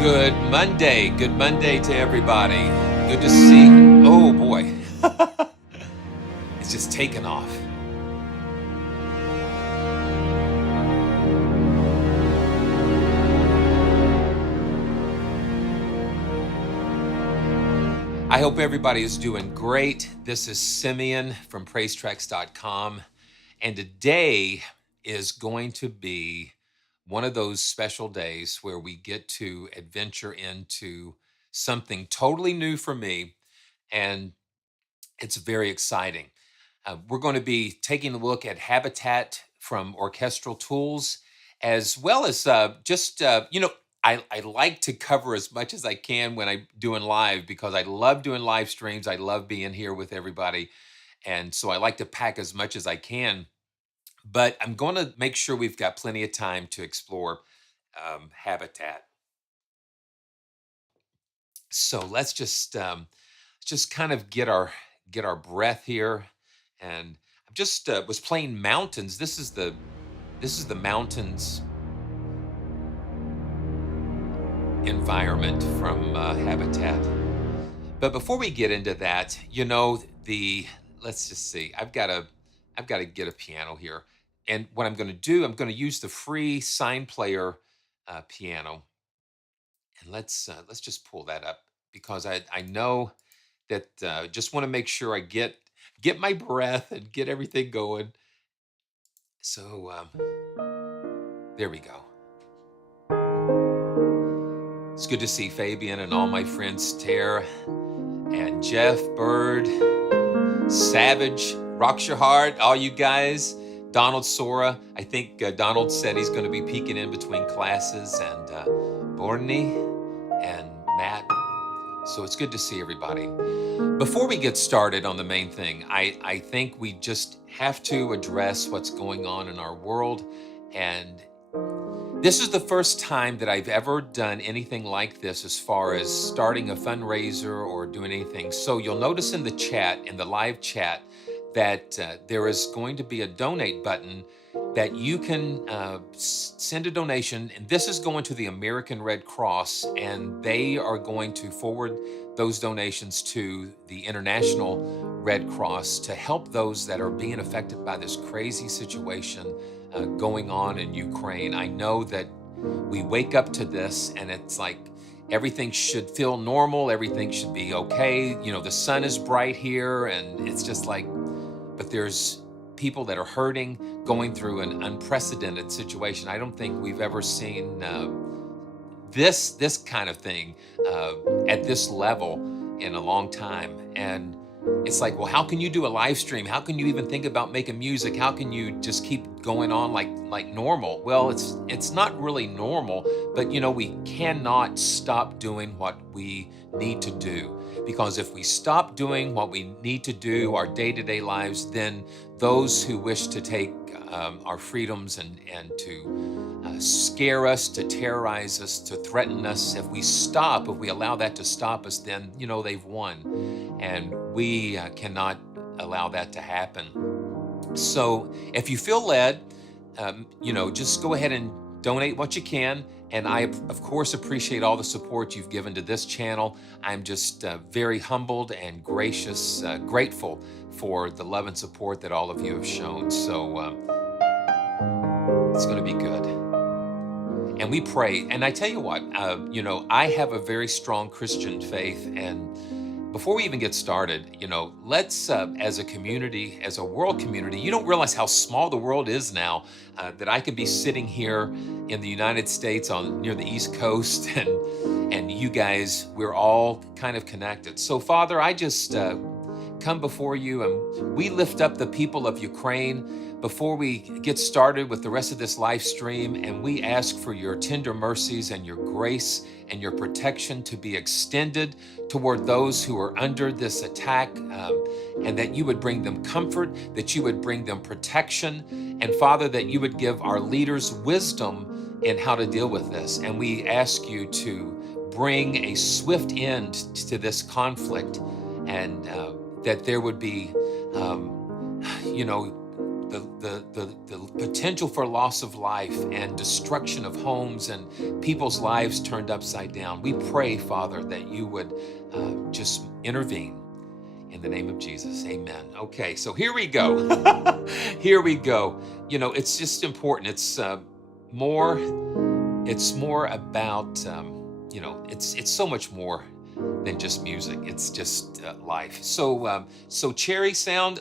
Good Monday. Good Monday to everybody. Good to see. Oh boy. It's just taken off. I hope everybody is doing great. This is Simeon from PraiseTracks.com. And today is going to be one of those special days where we get to adventure into something totally new for me, and it's very exciting. We're going to be taking a look at Habitat from Orchestral Tools, as well as I like to cover as much as I can when I'm doing live because I love doing live streams. I love being here with everybody. And so I like to pack as much as I can, but I'm going to make sure we've got plenty of time to explore Habitat. So let's just kind of get our breath here, and I just was playing Mountains. This is the Mountains environment from Habitat. But before we get into that, the let's just see. I've got to get a piano here, and what I'm going to do, I'm going to use the free Sign Player piano, and let's just pull that up because I know that just want to make sure I get my breath and get everything going. So there we go. It's good to see Fabian and all my friends, Tara and Jeff, Bird, Savage, Rocks Your Heart, all you guys, Donald Sora. I think Donald said he's going to be peeking in between classes, and Borny and Matt. So it's good to see everybody. Before we get started on the main thing, I think we just have to address what's going on in our world. And this is the first time that I've ever done anything like this as far as starting a fundraiser or doing anything. So you'll notice in the chat, in the live chat, that there is going to be a donate button that you can send a donation. And this is going to the American Red Cross, and they are going to forward those donations to the International Red Cross to help those that are being affected by this crazy situation going on in Ukraine. I know that we wake up to this and it's like everything should feel normal, everything should be okay. The sun is bright here, and it's just like, but there's people that are hurting, going through an unprecedented situation. I don't think we've ever seen this kind of thing at this level in a long time. And it's like, well, how can you do a live stream? How can you even think about making music? How can you just keep going on like normal? Well, it's not really normal, but we cannot stop doing what we need to do, because if we stop doing what we need to do, our day-to-day lives, then those who wish to take our freedoms and to scare us, to terrorize us, to threaten us, if we allow that to stop us, then they've won, and we cannot allow that to happen. So if you feel led, just go ahead and donate what you can. And I, of course, appreciate all the support you've given to this channel. I'm just very humbled and grateful for the love and support that all of you have shown. So it's going to be good. And we pray. And I tell you what, I have a very strong Christian faith, and before we even get started, let's, as a community, as a world community, you don't realize how small the world is now, that I could be sitting here in the United States on near the East Coast, and you guys, we're all kind of connected. So, Father, I just come before you and we lift up the people of Ukraine before we get started with the rest of this live stream. And we ask for your tender mercies and your grace and your protection to be extended toward those who are under this attack, and that you would bring them comfort, that you would bring them protection, and Father, that you would give our leaders wisdom in how to deal with this. And we ask you to bring a swift end to this conflict, and that there would be, the potential for loss of life and destruction of homes and people's lives turned upside down. We pray, Father, that you would just intervene in the name of Jesus. Amen. Okay, so here we go. Here we go. It's just important. It's more. It's more about. It's so much more than just music. It's just life. So Cherry Sound.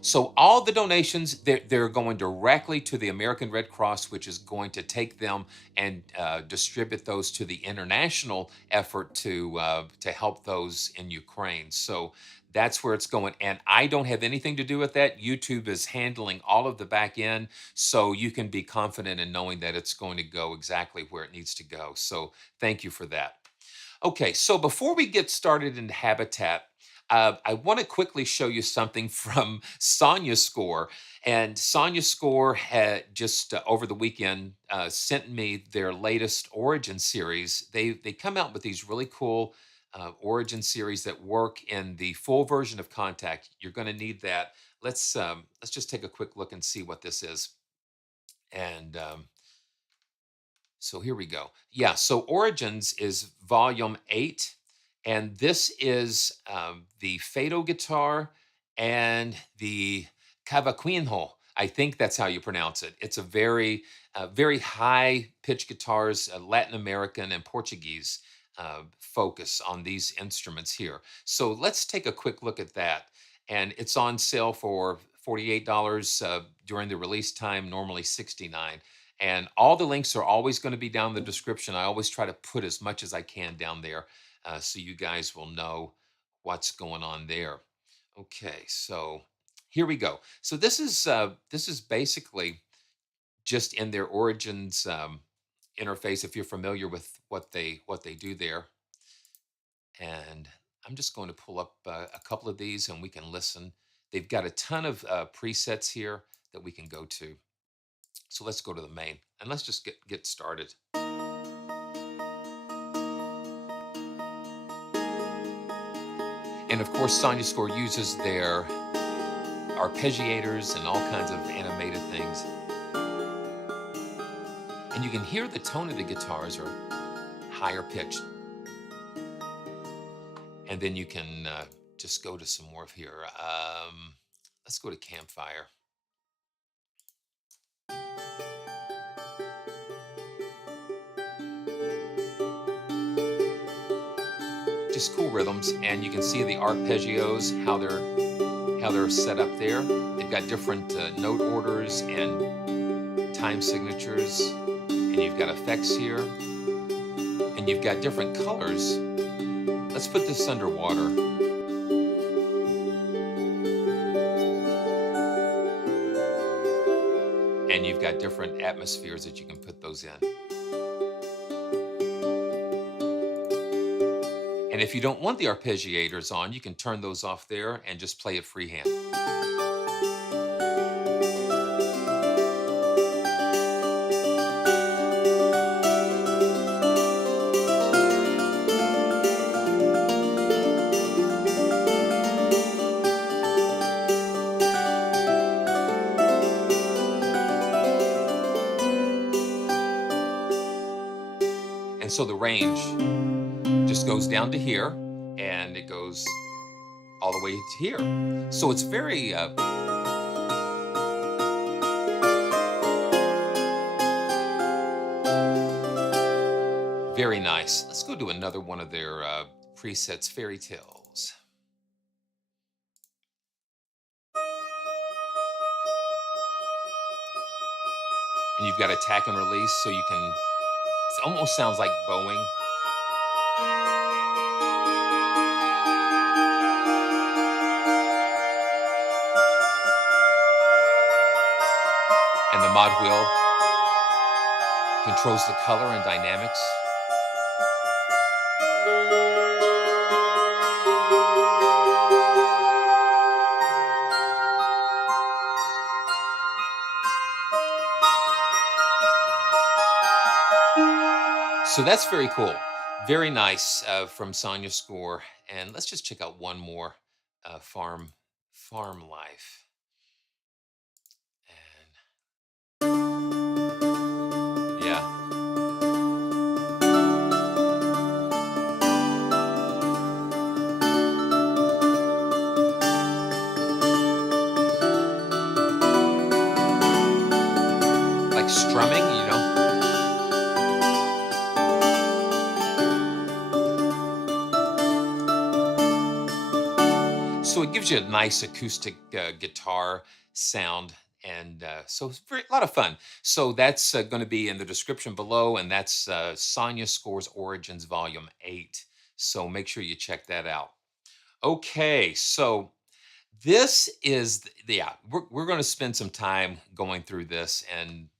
So all the donations, they're going directly to the American Red Cross, which is going to take them and distribute those to the international effort to help those in Ukraine. So that's where it's going. And I don't have anything to do with that. YouTube is handling all of the back end. So you can be confident in knowing that it's going to go exactly where it needs to go. So thank you for that. Okay, so before we get started in Habitat, I want to quickly show you something from SONUSCORE. And SONUSCORE had just over the weekend sent me their letest Origin series. They come out with these really cool Origin series that work in the full version of Contact. You're going to need that. Let's just take a quick look and see what this is. And so here we go. Yeah, so Origins is volume 8, and this is the Fado guitar and the Cavaquinho. I think that's how you pronounce it. It's a very high pitch guitars, Latin American and Portuguese focus on these instruments here. So let's take a quick look at that. And it's on sale for $48 during the release time, normally $69. And all the links are always going to be down in the description. I always try to put as much as I can down there so you guys will know what's going on there. Okay, so here we go. So this is basically just in their Origins interface, if you're familiar with what they do there. And I'm just going to pull up a couple of these and we can listen. They've got a ton of presets here that we can go to. So let's go to the main and let's just get started. And of course, SONUSCORE uses their arpeggiators and all kinds of animated things. And you can hear the tone of the guitars are higher pitched. And then you can just go to some more of here. Let's go to Campfire. Just cool rhythms, and you can see the arpeggios, how they're set up there. They've got different note orders and time signatures, and you've got effects here, and you've got different colors. Let's put this underwater. And you've got different atmospheres that you can put those in. And if you don't want the arpeggiators on, you can turn those off there and just play it freehand. And so the range just goes down to here, and it goes all the way to here. So it's very very nice. Let's go to another one of their presets, Fairy Tales. And you've got attack and release, so you can, it almost sounds like bowing. And the mod wheel controls the color and dynamics. So that's very cool. Very nice from SONUSCORE. And let's just check out one more farm life. And yeah. Like strumming, you know. So it gives you a nice acoustic guitar sound, and so it's a lot of fun. So that's going to be in the description below, and that's SONUSCORE's Origins Volume 8. So make sure you check that out. Okay, so this is, yeah, we're going to spend some time going through this, and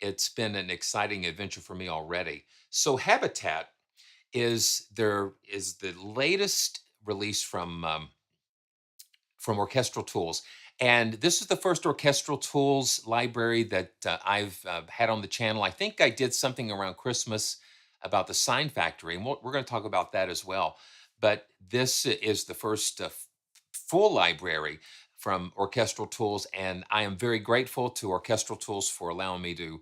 it's been an exciting adventure for me already. So Habitat is the latest release from Orchestral Tools. And this is the first Orchestral Tools library that I've had on the channel. I think I did something around Christmas about the Sign Factory, and we're going to talk about that as well. But this is the first full library from Orchestral Tools, and I am very grateful to Orchestral Tools for allowing me to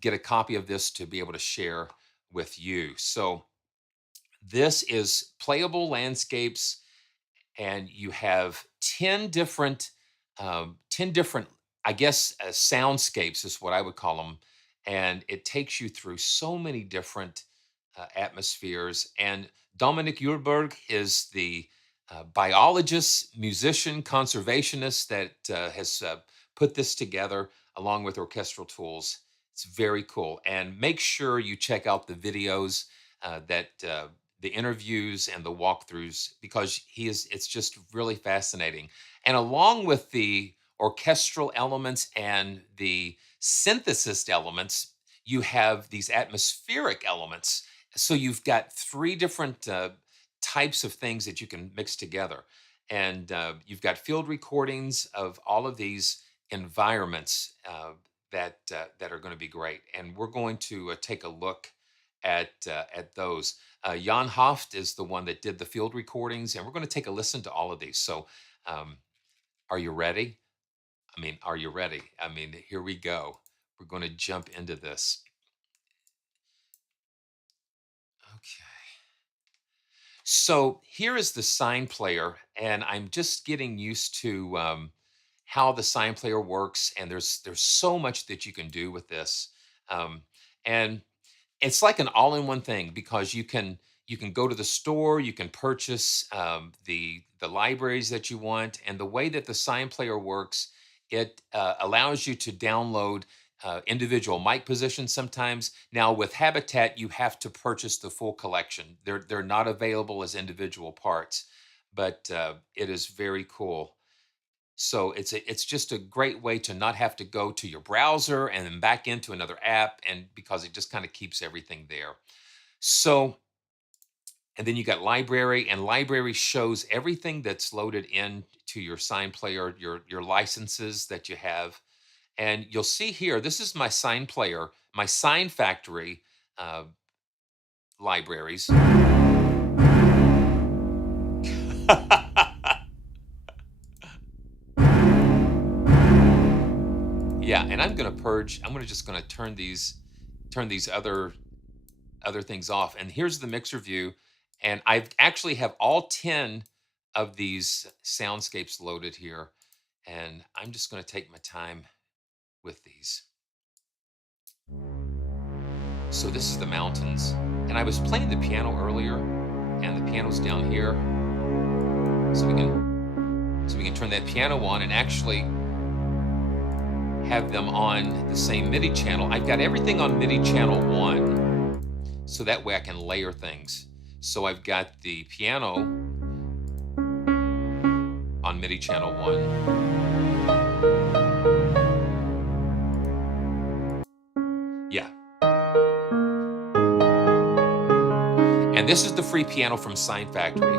get a copy of this to be able to share with you. So this is playable landscapes, and you have 10 different, I guess, soundscapes is what I would call them. And it takes you through so many different atmospheres. And Dominik Eulberg is the biologist, musician, conservationist that has put this together along with Orchestral Tools. It's very cool. And make sure you check out the videos that the interviews and the walkthroughs, because it's just really fascinating. And along with the orchestral elements and the synthesis elements, you have these atmospheric elements. So you've got three different types of things that you can mix together. And you've got field recordings of all of these environments that are going to be great. And we're going to take a look at those. Jan Hoft is the one that did the field recordings, and we're going to take a listen to all of these. So are you ready? I mean, are you ready? I mean, here we go. We're going to jump into this. Okay. So here is the sign player, and I'm just getting used to how the sign player works, and there's so much that you can do with this. And it's like an all-in-one thing, because you can go to the store, you can purchase the libraries that you want, and the way that the sign player works, it allows you to download individual mic positions sometimes. Now with Habitat, you have to purchase the full collection. They're not available as individual parts, but it is very cool. So it's just a great way to not have to go to your browser and then back into another app, and because it just kind of keeps everything there. So, and then you got library, and library shows everything that's loaded into your sign player, your licenses that you have. And you'll see here, this is my sign player, my Sign Factory libraries. Yeah, and I'm going to purge. I'm just going to turn these other things off. And here's the mixer view, and I actually have all 10 of these soundscapes loaded here, and I'm just going to take my time with these. So this is the mountains, and I was playing the piano earlier, and the piano's down here, so we can turn that piano on and actually have them on the same MIDI channel. I've got everything on MIDI channel 1, so that way I can layer things. So I've got the piano on MIDI channel 1. Yeah. And this is the free piano from Sign Factory.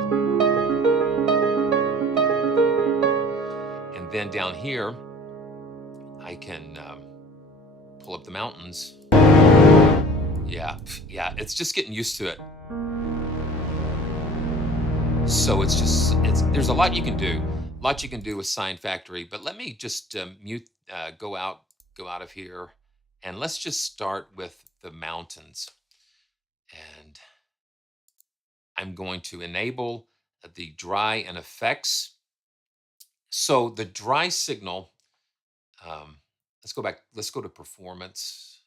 And then down here, I can pull up the mountains. Yeah, it's just getting used to it. So there's a lot you can do. A lot you can do with Sign Factory, but let me just go out of here, and let's just start with the mountains. And I'm going to enable the dry and effects. So the dry signal, let's go back, let's go to performance.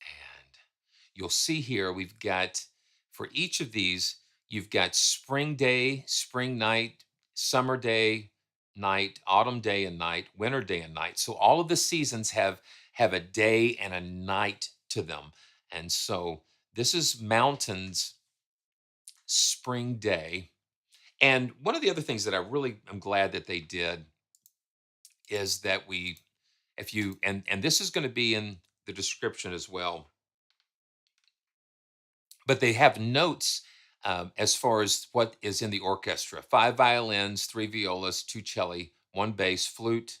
And you'll see here, we've got, for each of these, you've got spring day, spring night, summer day, night, autumn day and night, winter day and night. So all of the seasons have a day and a night to them. And so this is mountains, spring day. And one of the other things that I really am glad that they did is that and this is going to be in the description as well, but they have notes as far as what is in the orchestra: 5 violins, 3 violas, 2 celli, 1 bass, flute,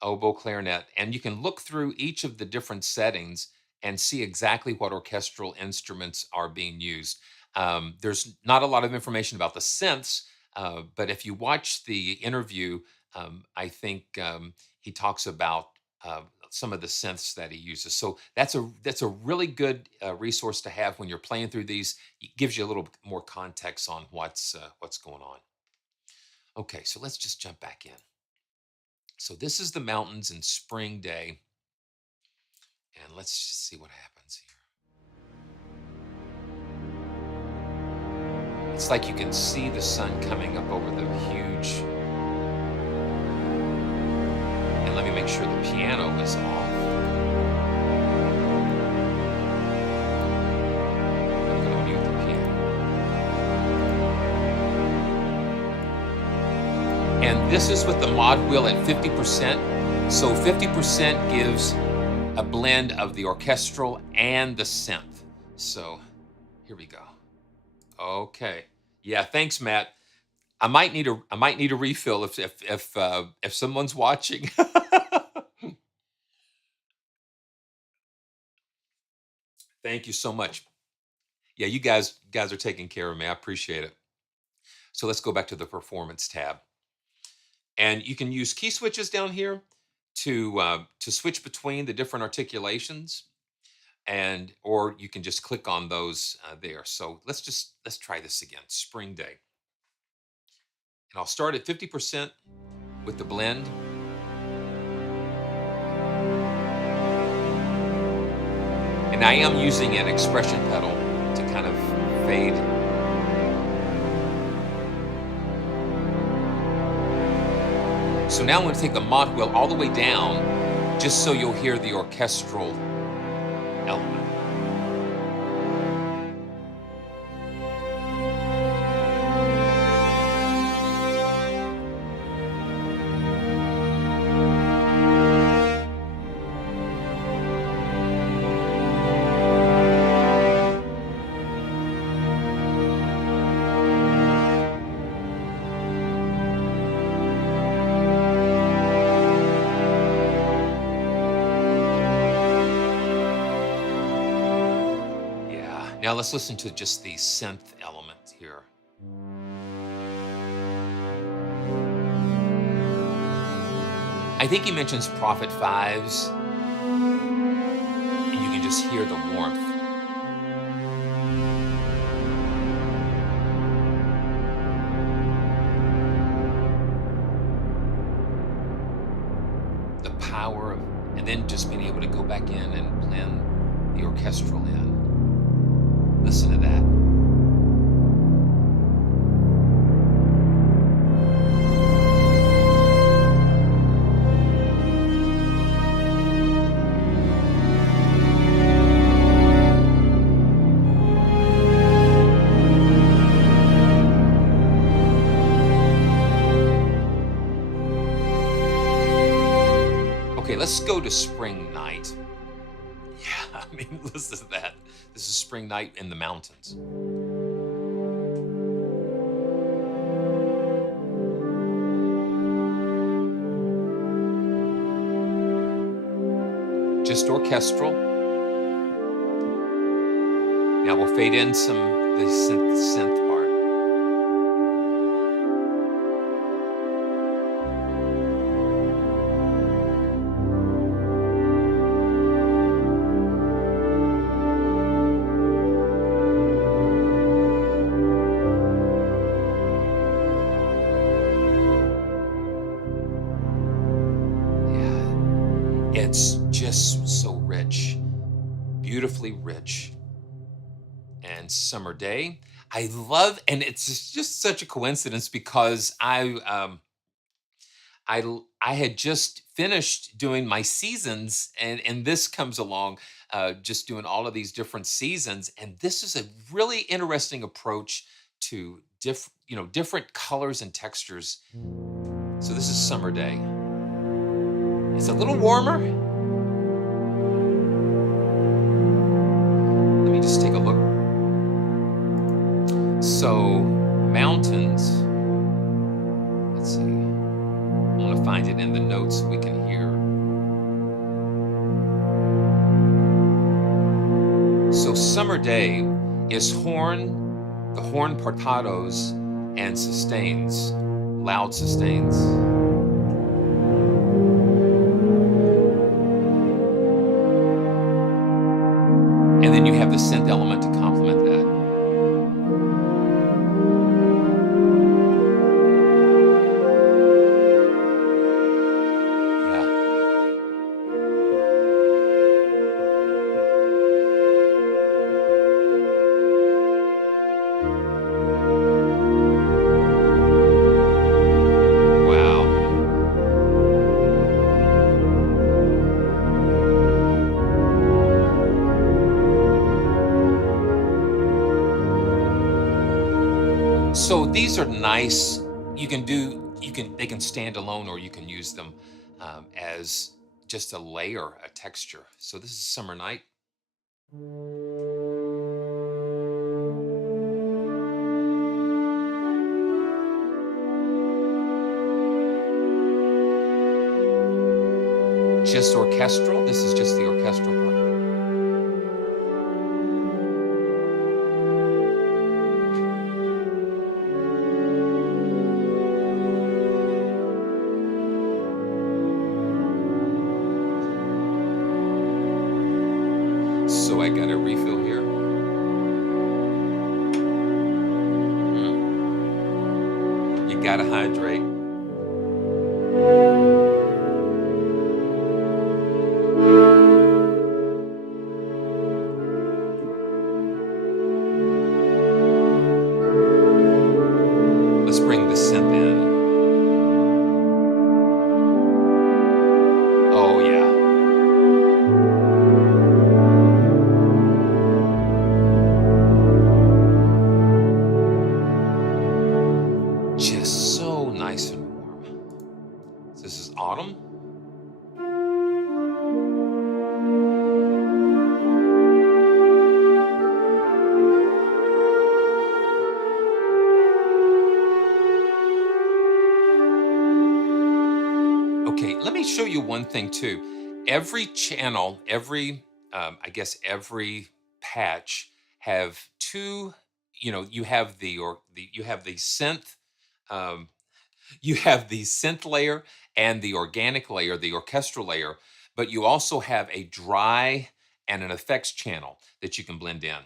oboe, clarinet. And you can look through each of the different settings and see exactly what orchestral instruments are being used. There's not a lot of information about the synths, but if you watch the interview, I think he talks about some of the synths that he uses. So that's a really good resource to have when you're playing through these. It gives you a little more context on what's going on. Okay, so let's just jump back in. So this is the mountains in spring day, and let's just see what happens here. It's like you can see the sun coming up over the huge. And let me make sure the piano is off. I'm going to mute the piano. And this is with the mod wheel at 50%. So 50% gives a blend of the orchestral and the synth. So here we go. Okay. Yeah, thanks, Matt. I might need a refill if someone's watching. Thank you so much. Yeah, you guys are taking care of me. I appreciate it. So let's go back to the performance tab. And you can use key switches down here to switch between the different articulations, or you can just click on those there. So let's try this again. Spring day. And I'll start at 50% with the blend. And I am using an expression pedal to kind of fade. So now I'm going to take the mod wheel all the way down, just so you'll hear the orchestral element. Now let's listen to just the synth element here. I think he mentions Prophet 5s, and you can just hear the warmth. The power of, and then just being able to go back in and blend the orchestral in. Listen to that. Okay, let's go to Spring Night. Yeah, I mean, listen to that. This is Spring Night in the mountains. Just orchestral. Now we'll fade in the synth part. Yeah, it's just so rich, beautifully rich. And Summer Day. I love, and it's just such a coincidence because I had just finished doing my seasons, and this comes along, just doing all of these different seasons, and this is a really interesting approach to different colors and textures. So this is Summer Day. It's a little warmer. Let me just take a look. So mountains. Let's see. I want to find it in the notes so we can hear. So Summer Day is horn, the horn portados, and sustains, loud sustains. And then you have the synth element to complement that. So these are nice. They can stand alone, or you can use them as just a layer, a texture. So this is Summer Night. Just orchestral. This is just the orchestral part. So I got a refill here. You gotta hydrate. Let's bring the synth in. Oh yeah. Just so nice and warm. So this is autumn. Okay, let me show you one thing too. Every channel, I guess every patch have two. You have you have the synth, um, you have the synth layer and the organic layer, the orchestral layer, but you also have a dry and an effects channel that you can blend in.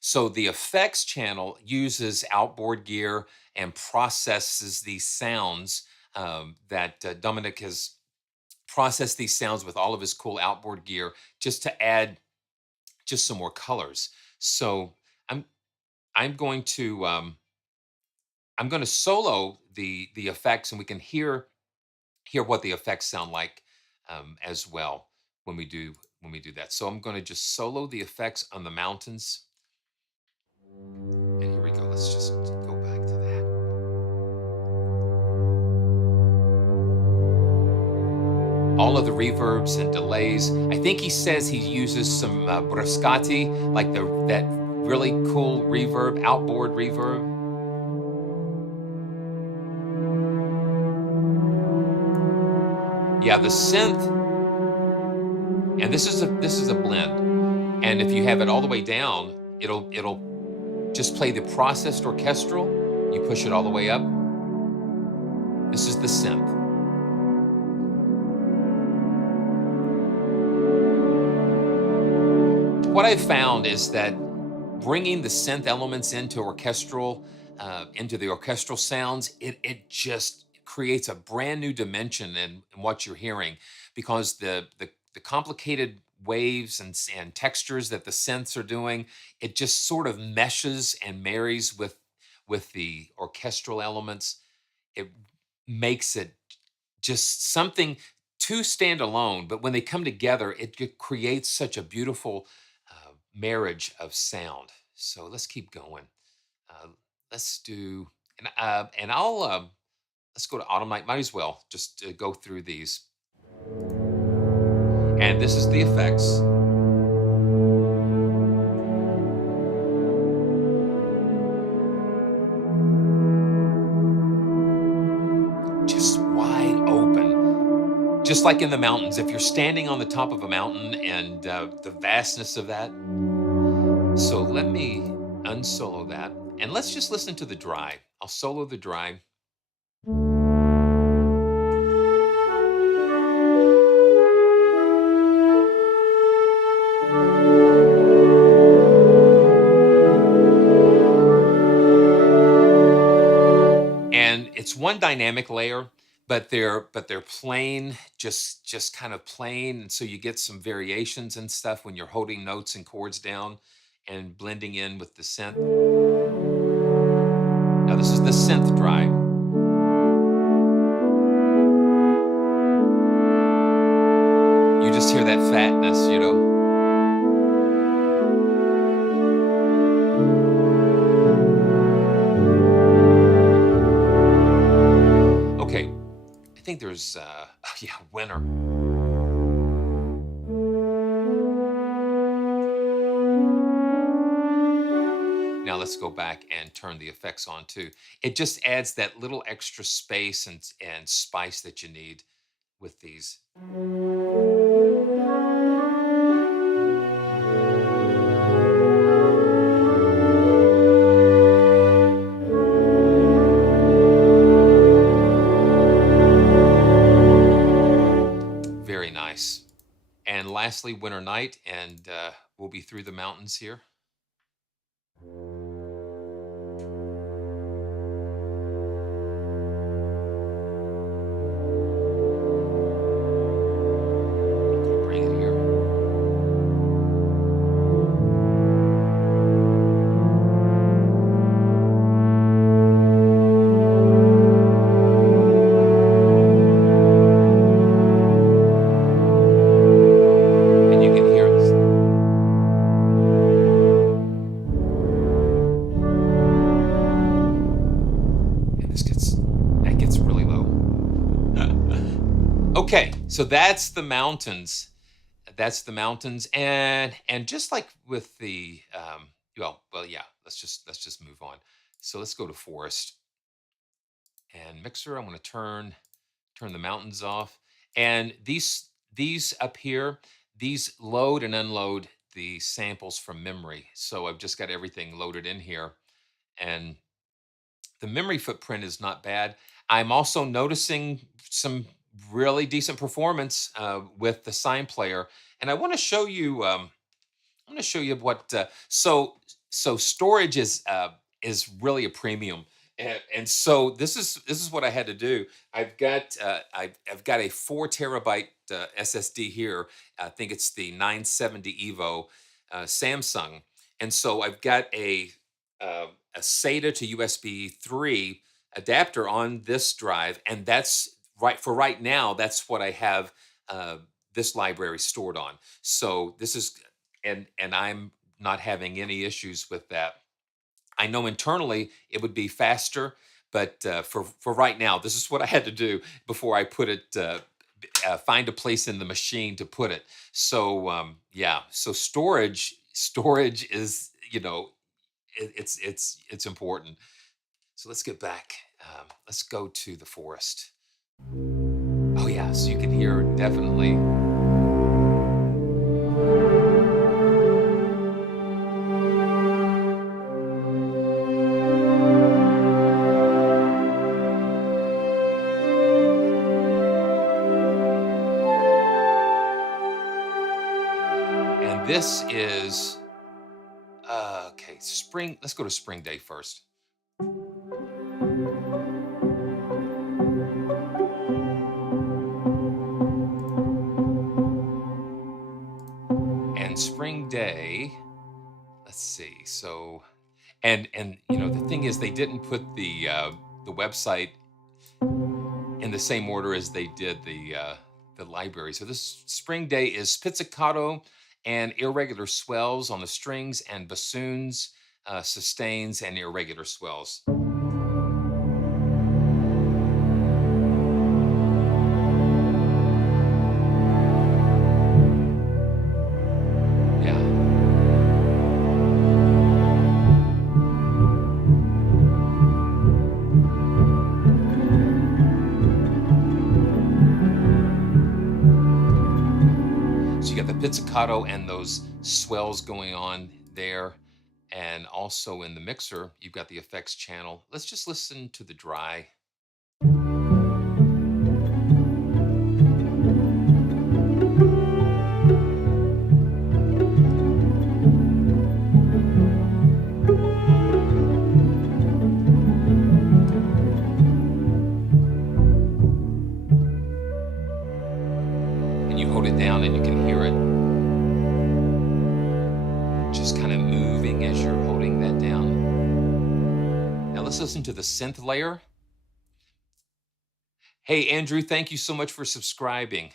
So the effects channel uses outboard gear and processes these sounds that Dominik has processed these sounds with all of his cool outboard gear just to add just some more colors. So I'm I'm going to solo the effects, and we can hear what the effects sound like as well when we do that. So I'm going to just solo the effects on the mountains, and here we go. Let's just go back to that. all of the reverbs and delays. I think he says he uses some bruscati, like that really cool reverb, outboard reverb. Yeah, the synth, and this is a blend. And if you have it all the way down, it'll just play the processed orchestral. You push it all the way up. This is the synth. What I've found is that bringing the synth elements into into the orchestral sounds, it just creates a brand new dimension in what you're hearing, because the complicated waves and textures that the synths are doing, it just sort of meshes and marries with the orchestral elements. It makes it just something to stand alone, but when they come together, it creates such a beautiful marriage of sound. So let's keep going. Uh, let's do, and I'll let's go to autumn night. Might as well just go through these. And this is the effects. Just wide open, just like in the mountains. If you're standing on the top of a mountain and the vastness of that. So let me unsolo that, and let's just listen to the dry. I'll solo the dry. And it's one dynamic layer, but they're plain, just kind of plain, and so you get some variations and stuff when you're holding notes and chords down and blending in with the synth. Now this is the synth dry. You just hear that fatness, you know. Okay, I think there's yeah, winter. Now let's go back and turn the effects on too. It just adds that little extra space and spice that you need with these. Very nice. And lastly, winter night, and we'll be through the mountains here. Bring it here. And you can hear this. And that gets really low. Okay, so that's the mountains. That's the mountains, and just like with the well, yeah. Let's just move on. So let's go to forest and mixer. I'm going to turn the mountains off, and these up here, these load and unload the samples from memory. So I've just got everything loaded in here, and the memory footprint is not bad. I'm also noticing some really decent performance with the sign player, and I want to show you. I'm going to show you what. So storage is really a premium, and so this is what I had to do. I've got a 4 terabyte SSD here. I think it's the 970 Evo Samsung, and so I've got a SATA to USB 3 adapter on this drive, and that's right now. That's what I have this library stored on. So this is and I'm not having any issues with that. I know internally it would be faster, but for right now, this is what I had to do before I put it find a place in the machine to put it. So yeah, so storage is, you know, it's important. So let's get back. Let's go to the forest. Oh yeah, so you can hear definitely. And this is okay, spring. Let's go to spring day first. And spring day, let's see. So and you know, the thing is they didn't put the website in the same order as they did the library. So this spring day is pizzicato and irregular swells on the strings and bassoons, sustains and irregular swells. Yeah. So you got the pizzicato and those swells going on there. And also in the mixer, you've got the effects channel. Let's just listen to the dry. And you hold it down and you can hear it just kind of moving as you're holding that down. Now let's listen to the synth layer. Hey, Andrew, thank you so much for subscribing.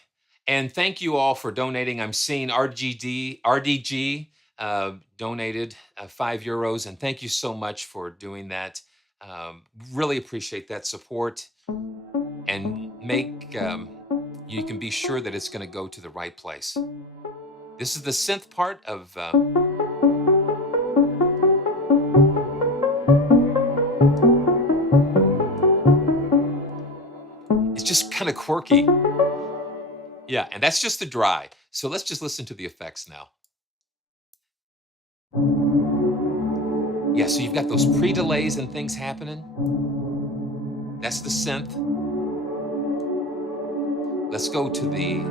And thank you all for donating. I'm seeing RDG donated €5. And thank you so much for doing that. Really appreciate that support. And you can be sure that it's going to go to the right place. This is the synth part of... it's just kind of quirky. Yeah, and that's just the dry. So let's just listen to the effects now. Yeah, so you've got those pre-delays and things happening. That's the synth. Let's go to the...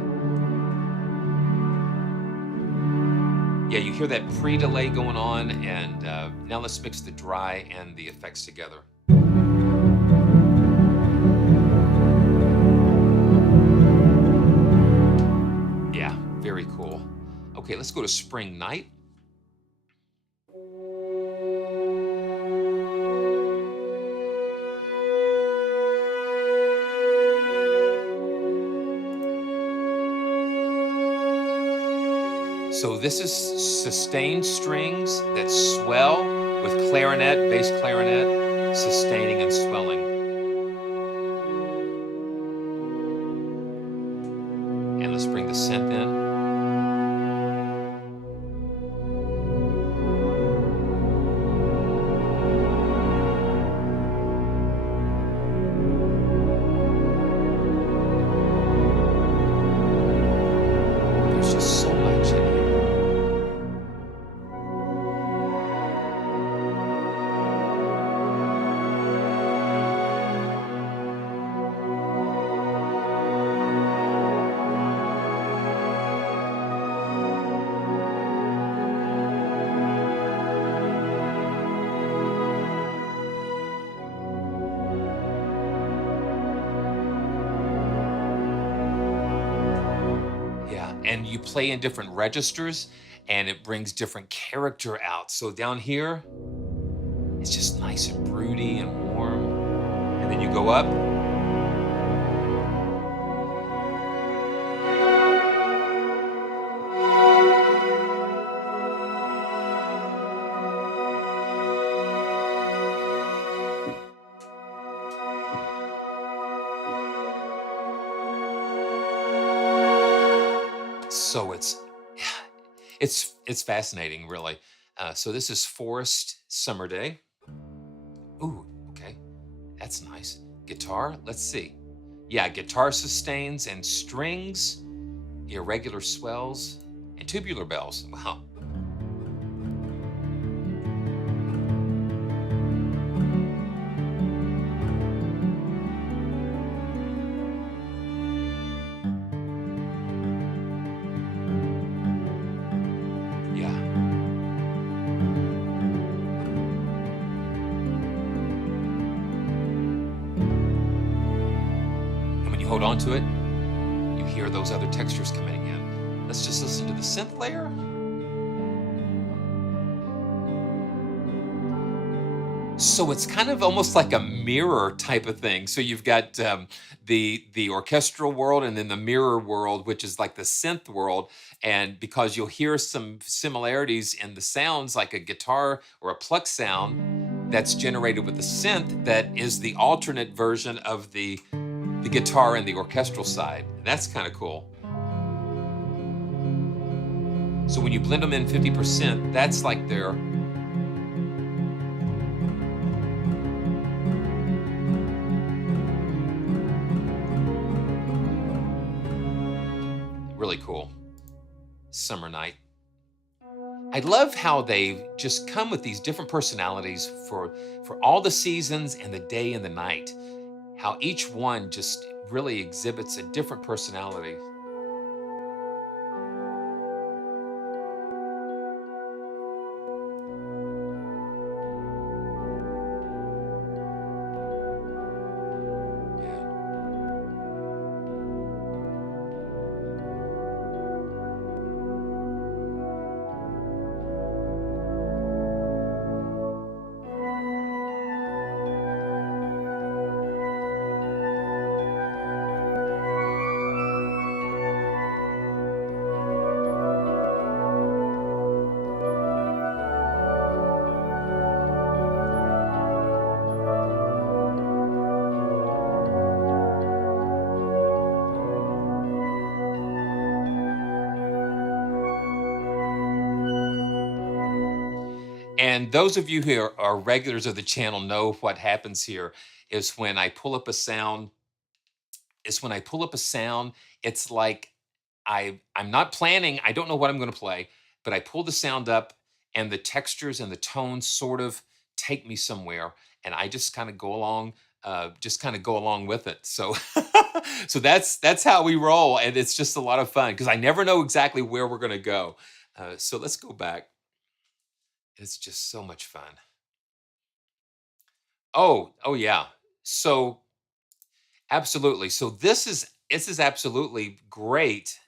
yeah, you hear that pre-delay going on, and now let's mix the dry and the effects together. Yeah, very cool. Okay, let's go to spring night. So this is sustained strings that swell with clarinet, bass clarinet, sustaining and swelling. And let's bring the synth in. There's just so much in here. And you play in different registers and it brings different character out. So down here, it's just nice and broody and warm. And then you go up. So it's fascinating, really. So this is Forest Summer Day. Ooh, okay, that's nice. Guitar, let's see. Yeah, guitar sustains and strings, irregular swells, and tubular bells. Wow. Yeah. And when you hold on to it, you hear those other textures coming in. Let's just listen to the synth layer. So it's kind of almost like a mirror type of thing. So you've got the orchestral world and then the mirror world, which is like the synth world. And because you'll hear some similarities in the sounds, like a guitar or a pluck sound that's generated with the synth, that is the alternate version of the guitar and the orchestral side. And that's kind of cool. So when you blend them in 50%, that's like their really cool summer night. I love how they just come with these different personalities for all the seasons and the day and the night. How each one just really exhibits a different personality. Yeah. And those of you who are regulars of the channel know what happens here is when I pull up a sound, it's like I'm not planning, I don't know what I'm going to play, but I pull the sound up and the textures and the tones sort of take me somewhere and I just kind of go along with it. So so that's how we roll, and it's just a lot of fun because I never know exactly where we're going to go. So let's go back. It's just so much fun. Oh yeah. So absolutely. So this is absolutely great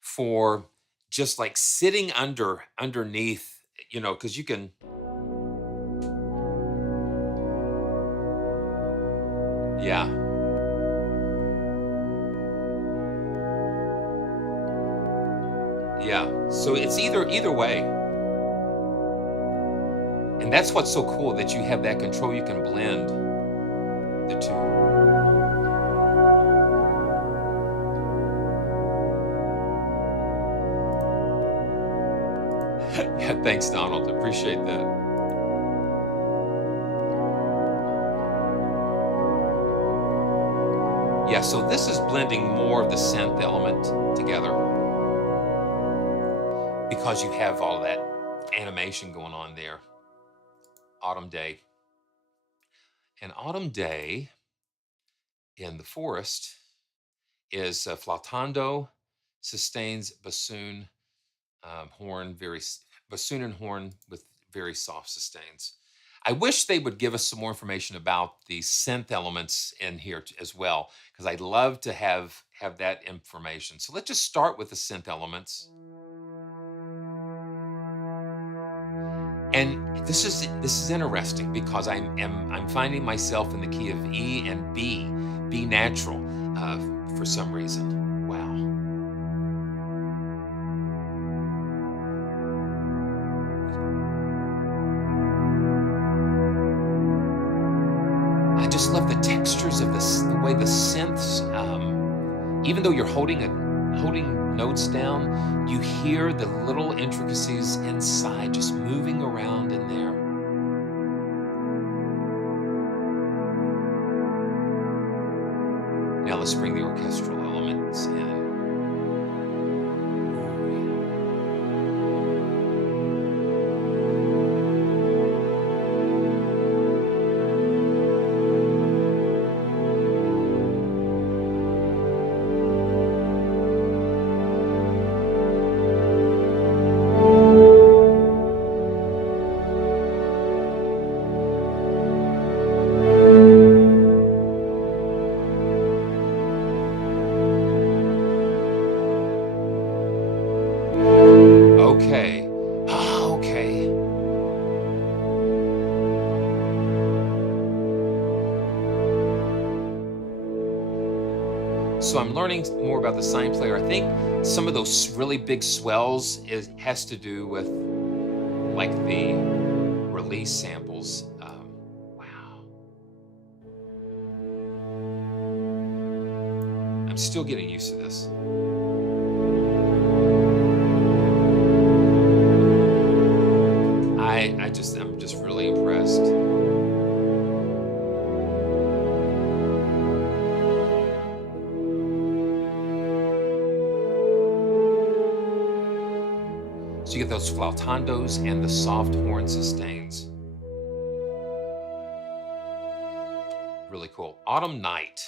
for just like sitting underneath, because you can. Yeah, yeah. So it's either way, and that's what's so cool that you have that control. You can blend the two. Yeah, thanks, Donald. Appreciate that. Yeah, so this is blending more of the synth element together because you have all of that animation going on there. Autumn Day. An autumn day in the forest is flautando, sustains bassoon, bassoon and horn with very soft sustains. I wish they would give us some more information about the synth elements in here as well, because I'd love to have that information. So let's just start with the synth elements. And this is interesting because I'm finding myself in the key of E and B natural for some reason. Wow. I just love the textures of this, the way the synths, even though you're holding holding notes down, you hear the little intricacies inside just moving around in there. Now let's bring the orchestral elements in. Okay. Ah, okay. So I'm learning more about the sign player. I think some of those really big swells has to do with like the release samples. Wow. I'm still getting used to this. I'm just really impressed. So you get those flautandos and the soft horn sustains. Really cool. Autumn Night.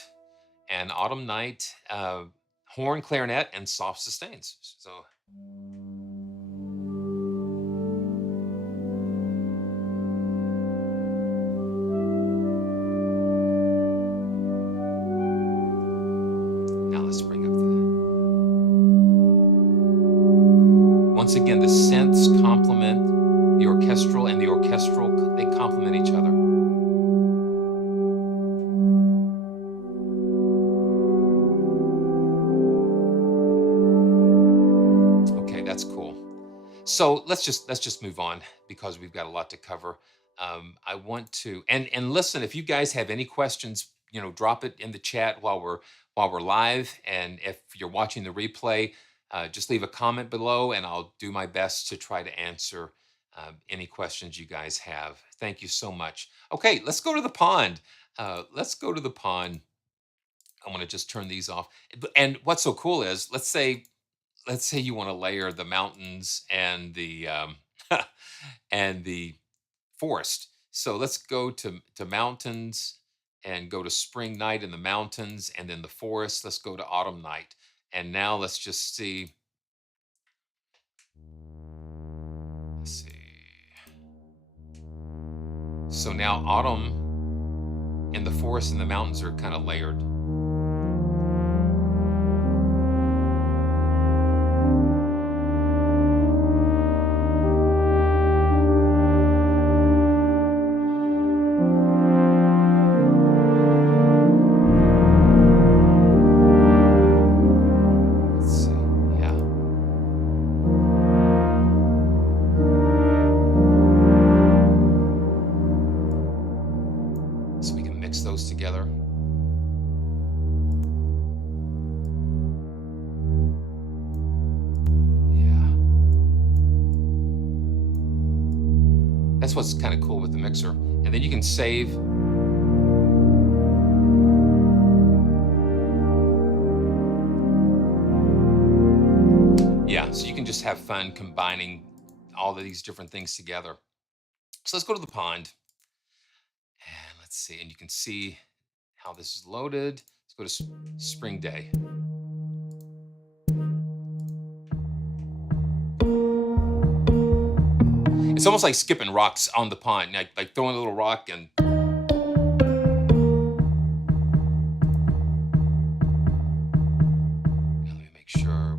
And Autumn Night, horn, clarinet, and soft sustains. So. Once again, the synths complement the orchestral, and the orchestral, they complement each other. Okay, that's cool. So let's just move on because we've got a lot to cover. I want to and listen, if you guys have any questions, drop it in the chat while we're live, and if you're watching the replay, just leave a comment below, and I'll do my best to try to answer any questions you guys have. Thank you so much. Okay, let's go to the pond. Let's go to the pond. I'm going to just turn these off. And what's so cool is, let's say you want to layer the mountains and the and the forest. So let's go to mountains and go to spring night in the mountains, and then the forest. Let's go to autumn night. And now let's just see. Let's see. So now autumn and the forest and the mountains are kind of layered. Those together. Yeah. That's what's kind of cool with the mixer. And then you can save. Yeah, so you can just have fun combining all of these different things together. So let's go to the pond. And let's see, and you can see how this is loaded. Let's go to spring day. It's almost like skipping rocks on the pond, like throwing a little rock and. Now let me make sure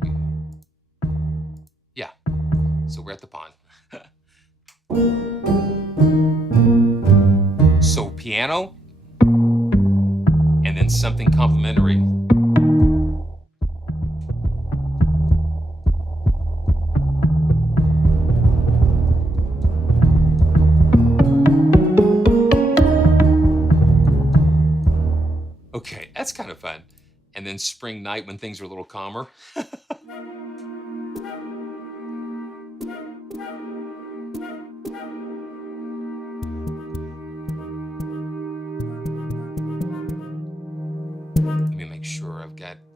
yeah, so we're at the pond. So piano, and then something complementary. Okay, that's kind of fun. And then spring night when things are a little calmer.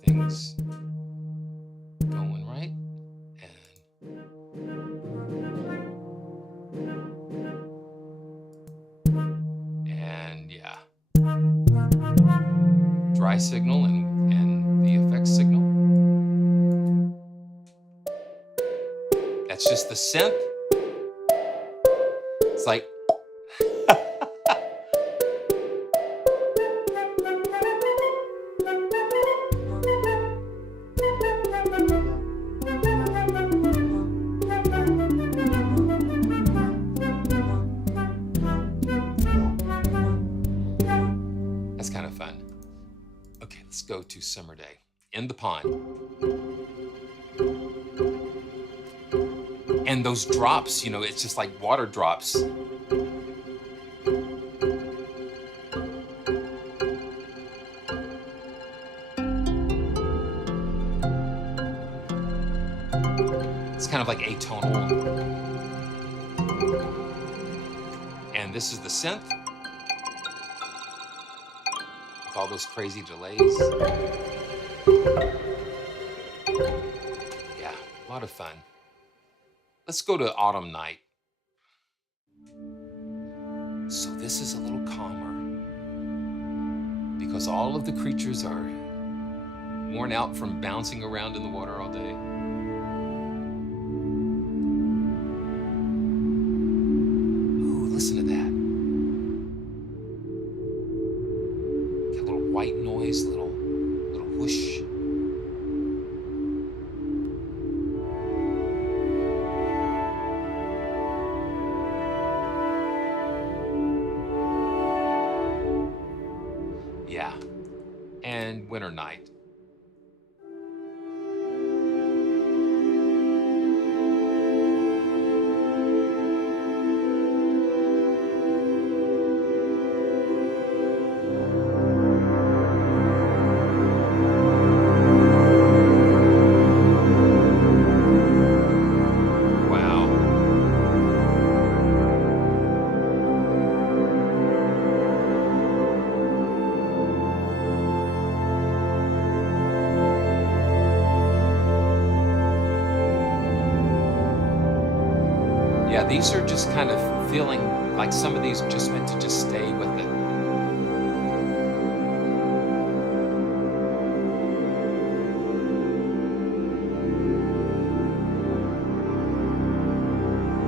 things going right. And yeah. Dry signal and the effects signal. That's just the synth. It's like that's kind of fun. Okay, let's go to Summer Day in the pond. And those drops, you know, it's just like water drops. It's kind of like atonal. And this is the synth with all those crazy delays. Yeah, a lot of fun. Let's go to Autumn Night. So this is a little calmer because all of the creatures are worn out from bouncing around in the water all day. Ooh, listen to that. Got a little white noise, little whoosh. Yeah, and Winter Night. Wow. Yeah, these are just kind of feeling like some of these are just meant to just stay with it.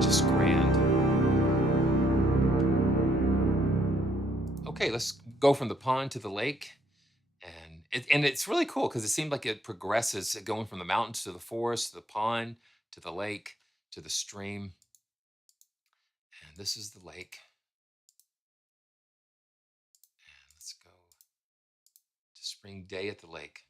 Just grand. Okay, let's go from the pond to the lake. And it's really cool because it seemed like it progresses, going from the mountains to the forest, to the pond, to the lake, to the stream. And this is the lake. And let's go to Spring Day at the lake.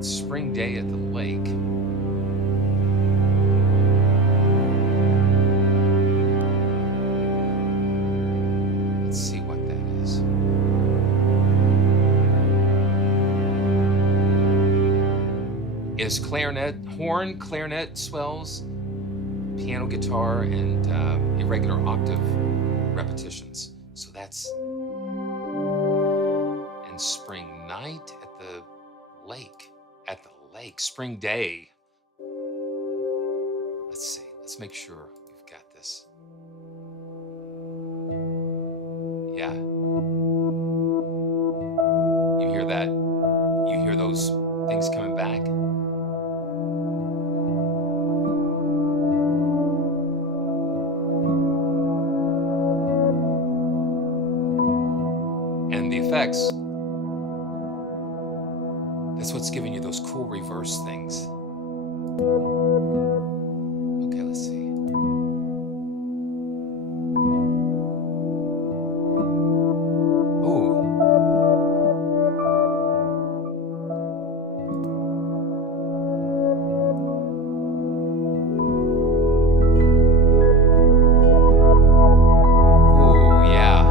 Spring Day at the lake. Let's see what that is. Is clarinet, horn, clarinet swells, piano, guitar, and irregular octave repetitions. So that's and Spring Night at the lake. At the lake, Spring Day. Let's see. Let's make sure we've got this. Yeah. You hear that? You hear those things coming back? And the effects. That's what's giving you those cool reverse things. Okay, let's see. Ooh. Ooh, yeah.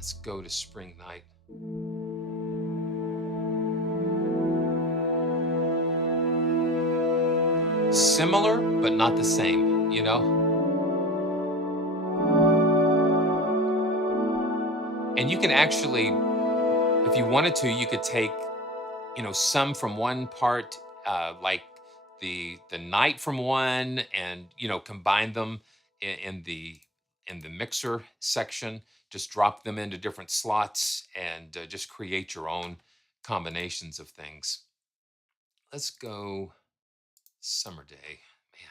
Let's go to Spring Night. Similar, but not the same, you know? And you can actually, if you wanted to, you could take, you know, some from one part, like the night from one, and you know, combine them in the mixer section. Just drop them into different slots and just create your own combinations of things. Let's go Summer Day. Man,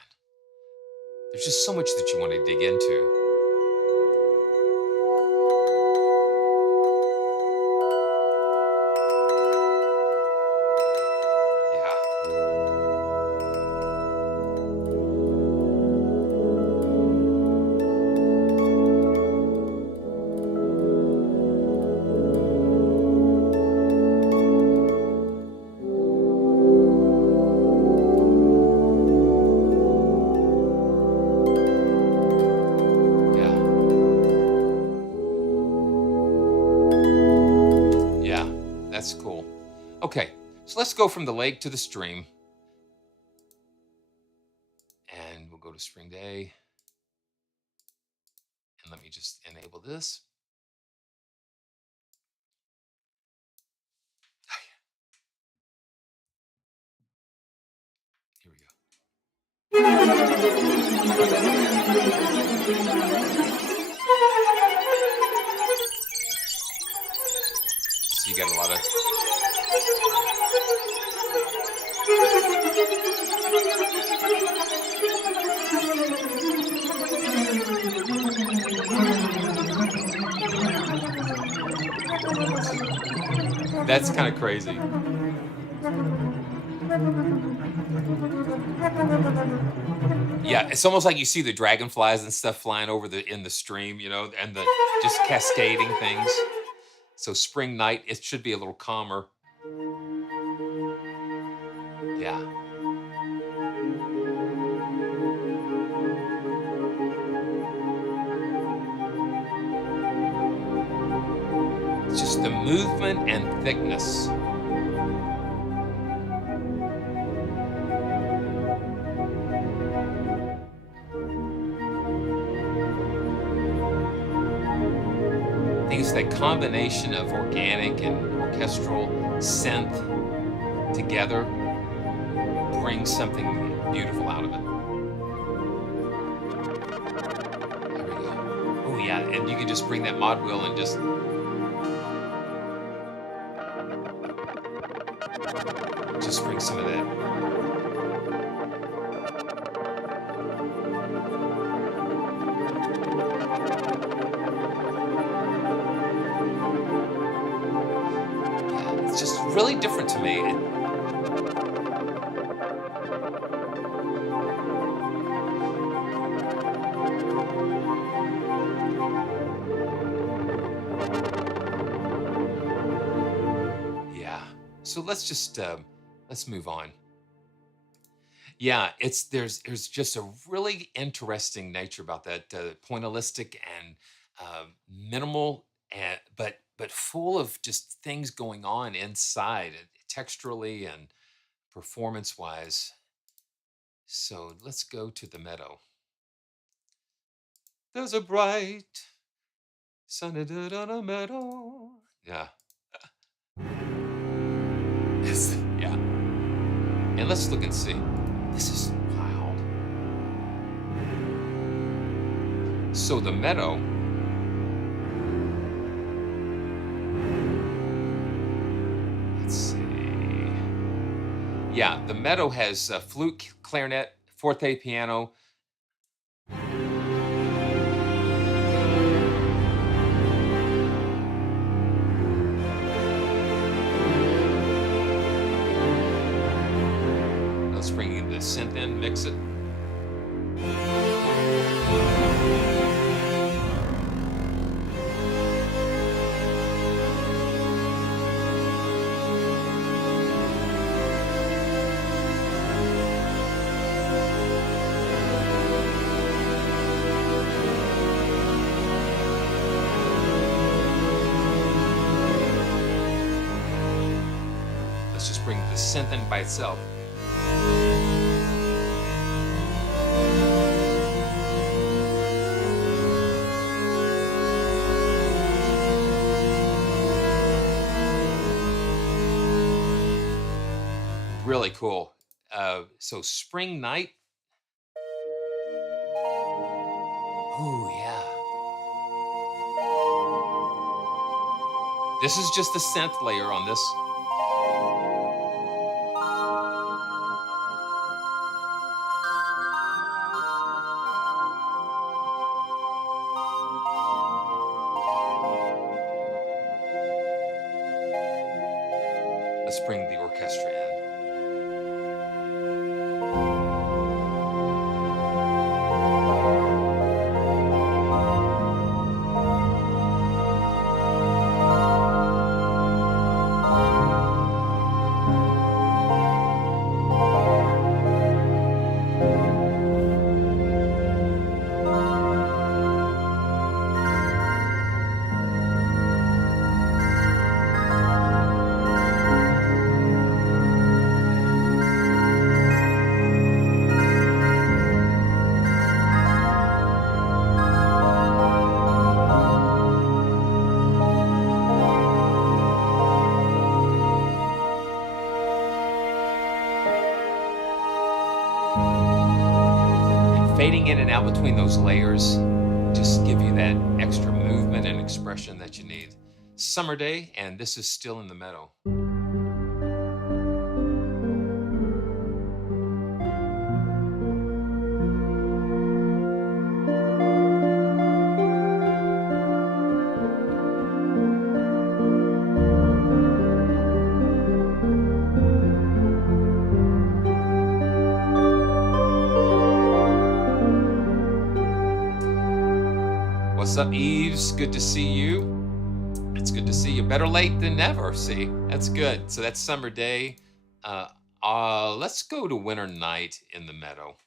there's just so much that you want to dig into. That's cool. Okay, so let's go from the lake to the stream. And we'll go to Spring Day. And let me just enable this. Here we go. So you got a lot of... That's kind of crazy. Yeah, it's almost like you see the dragonflies and stuff flying over in the stream, you know, and the just cascading things. So Spring Night, it should be a little calmer. Yeah. It's just the movement and thickness. I think it's that combination of organic and orchestral synth together brings something beautiful out of it. There we go. Oh yeah, and you can just bring that mod wheel and just bring some of that. Yeah, it's just really different to me. Yeah. So let's just let's move on. Yeah, there's just a really interesting nature about that, pointillistic and minimal, and but full of just things going on inside, texturally and performance wise. So let's go to the meadow. There's a bright sunny day on a meadow. Yeah. Yeah. And let's look and see. This is wild. So the meadow, let's see. Yeah, the meadow has flute, clarinet, forte piano. Let's bring in the synth in, mix it. just bring the synth in by itself. Really cool. So Spring Night. Oh, yeah. This is just the synth layer on this. Let's bring the orchestra in. Fading in and out between those layers just give you that extra movement and expression that you need. Summer Day, and this is Still in the Meadow. What's up, Eves? Good to see you. It's good to see you. Better late than never, see? That's good. So that's Summer Day. Let's go to Winter Night in the Meadow.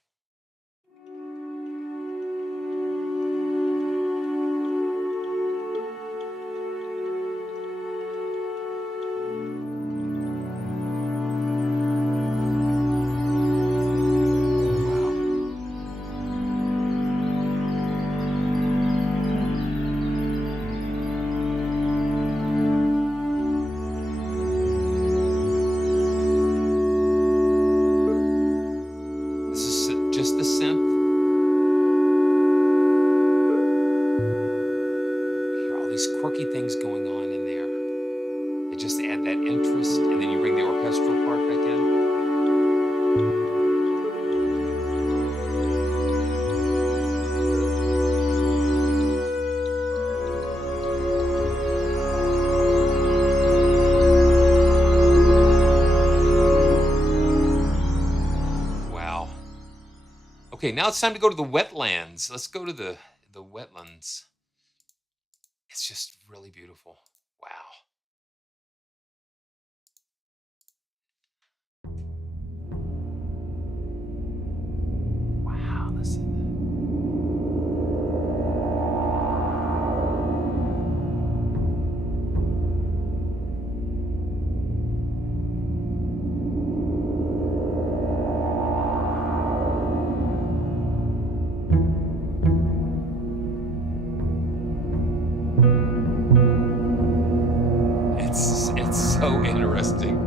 Just the synth. You hear all these quirky things going on in there. They just add that interest, and then you bring the orchestral part back in. Okay, now it's time to go to the wetlands. Let's go to the wetlands. It's just really beautiful. Wow. Wow, listen. It's so interesting.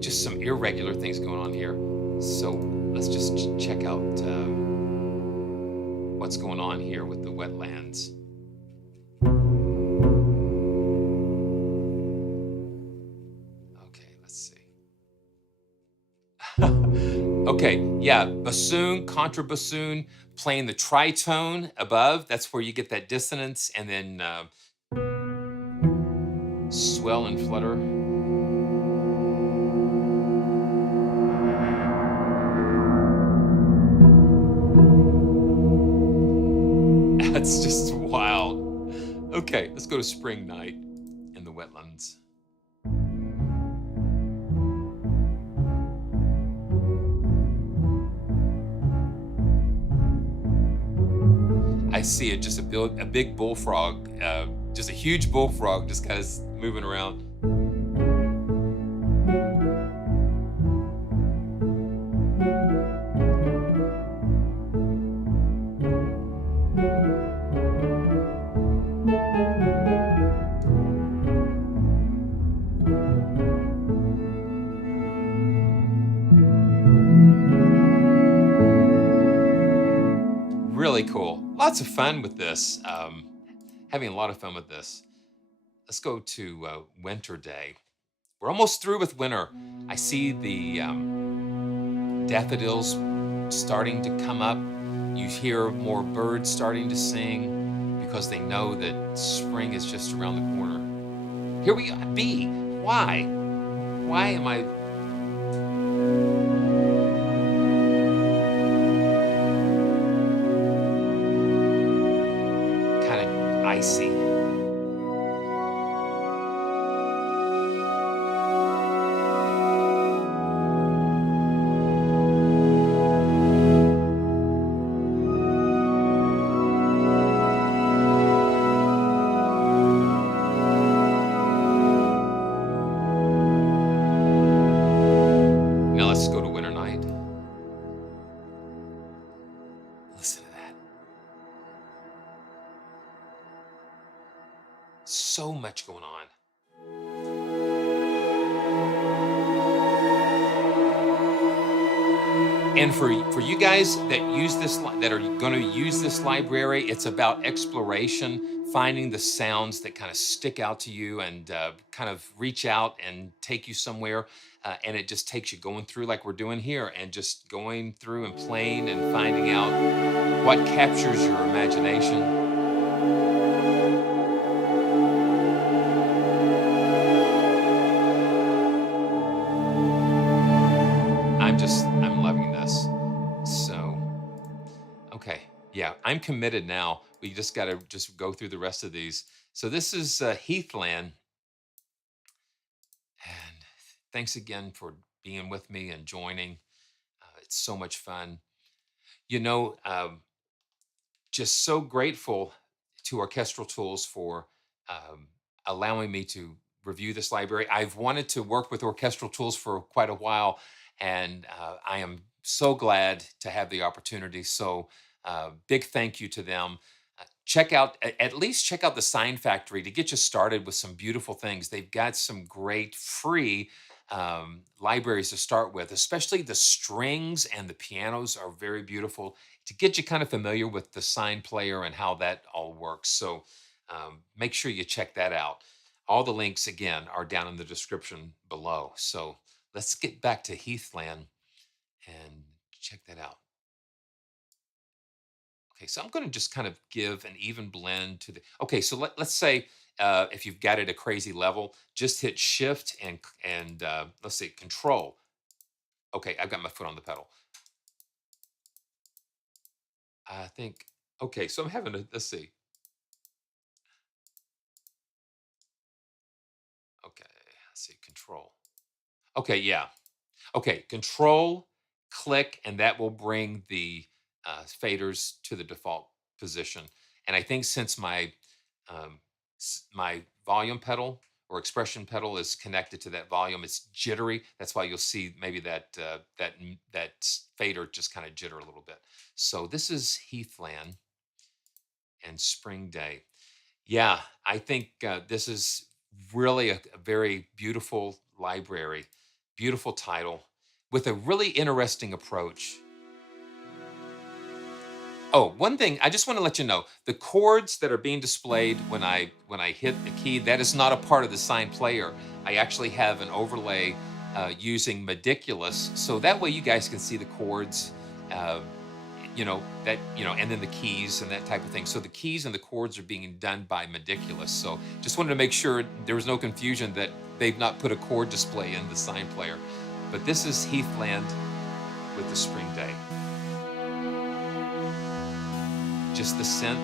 Just some irregular things going on here. So let's just check out what's going on here with the wetlands. Okay, let's see. Okay, yeah, bassoon, contrabassoon, playing the tritone above. That's where you get that dissonance, and then swell and flutter. That's just wild. Okay, let's go to Spring Night in the wetlands. I see it, just a big bullfrog just a huge bullfrog just kind of moving around. Really cool. Lots of fun with this. Having a lot of fun with this. Let's go to Winter Day. We're almost through with winter. I see the daffodils starting to come up. You hear more birds starting to sing because they know that spring is just around the corner. Here we be. Why? Why am I... kind of icy? Now let's go to Winter Night. Listen to that. So much going on. And for you guys that use this, that are going to use this library, it's about exploration, finding the sounds that kind of stick out to you and kind of reach out and take you somewhere. And it just takes you going through like we're doing here, and just going through and playing and finding out what captures your imagination. I'm loving this. So, okay. Yeah, I'm committed now. We just got to just go through the rest of these. So this is Heathland. And thanks again for being with me and joining. It's so much fun. You know, just so grateful to Orchestral Tools for allowing me to review this library. I've wanted to work with Orchestral Tools for quite a while, and I am so glad to have the opportunity. So big thank you to them. Check out, at least check out the Sign Factory to get you started with some beautiful things. They've got some great free libraries to start with, especially the strings and the pianos are very beautiful to get you kind of familiar with the sign player and how that all works. So make sure you check that out. All the links, again, are down in the description below. So let's get back to Heathland and check that out. Okay, so I'm going to just kind of give an even blend to the... Okay, so let's say if you've got it a crazy level, just hit Shift and let's say Control. Okay, I've got my foot on the pedal. I think... Okay, so I'm having a... Let's see. Okay, let's see, Control. Okay, yeah. Okay, Control, click, and that will bring the faders to the default position. And I think since my my volume pedal or expression pedal is connected to that volume, it's jittery. That's why you'll see maybe that that fader just kind of jitter a little bit. So this is Heathland and Spring Day. Yeah, I think this is really a very beautiful library, beautiful title with a really interesting approach. Oh, one thing I just want to let you know, the chords that are being displayed when I hit the key, that is not a part of the sign player. I actually have an overlay using Meticulous, so that way you guys can see the chords, you know, and then the keys and that type of thing. So the keys and the chords are being done by Meticulous. So just wanted to make sure there was no confusion that they've not put a chord display in the sign player. But this is Heathland with the Spring Day. Just the synth.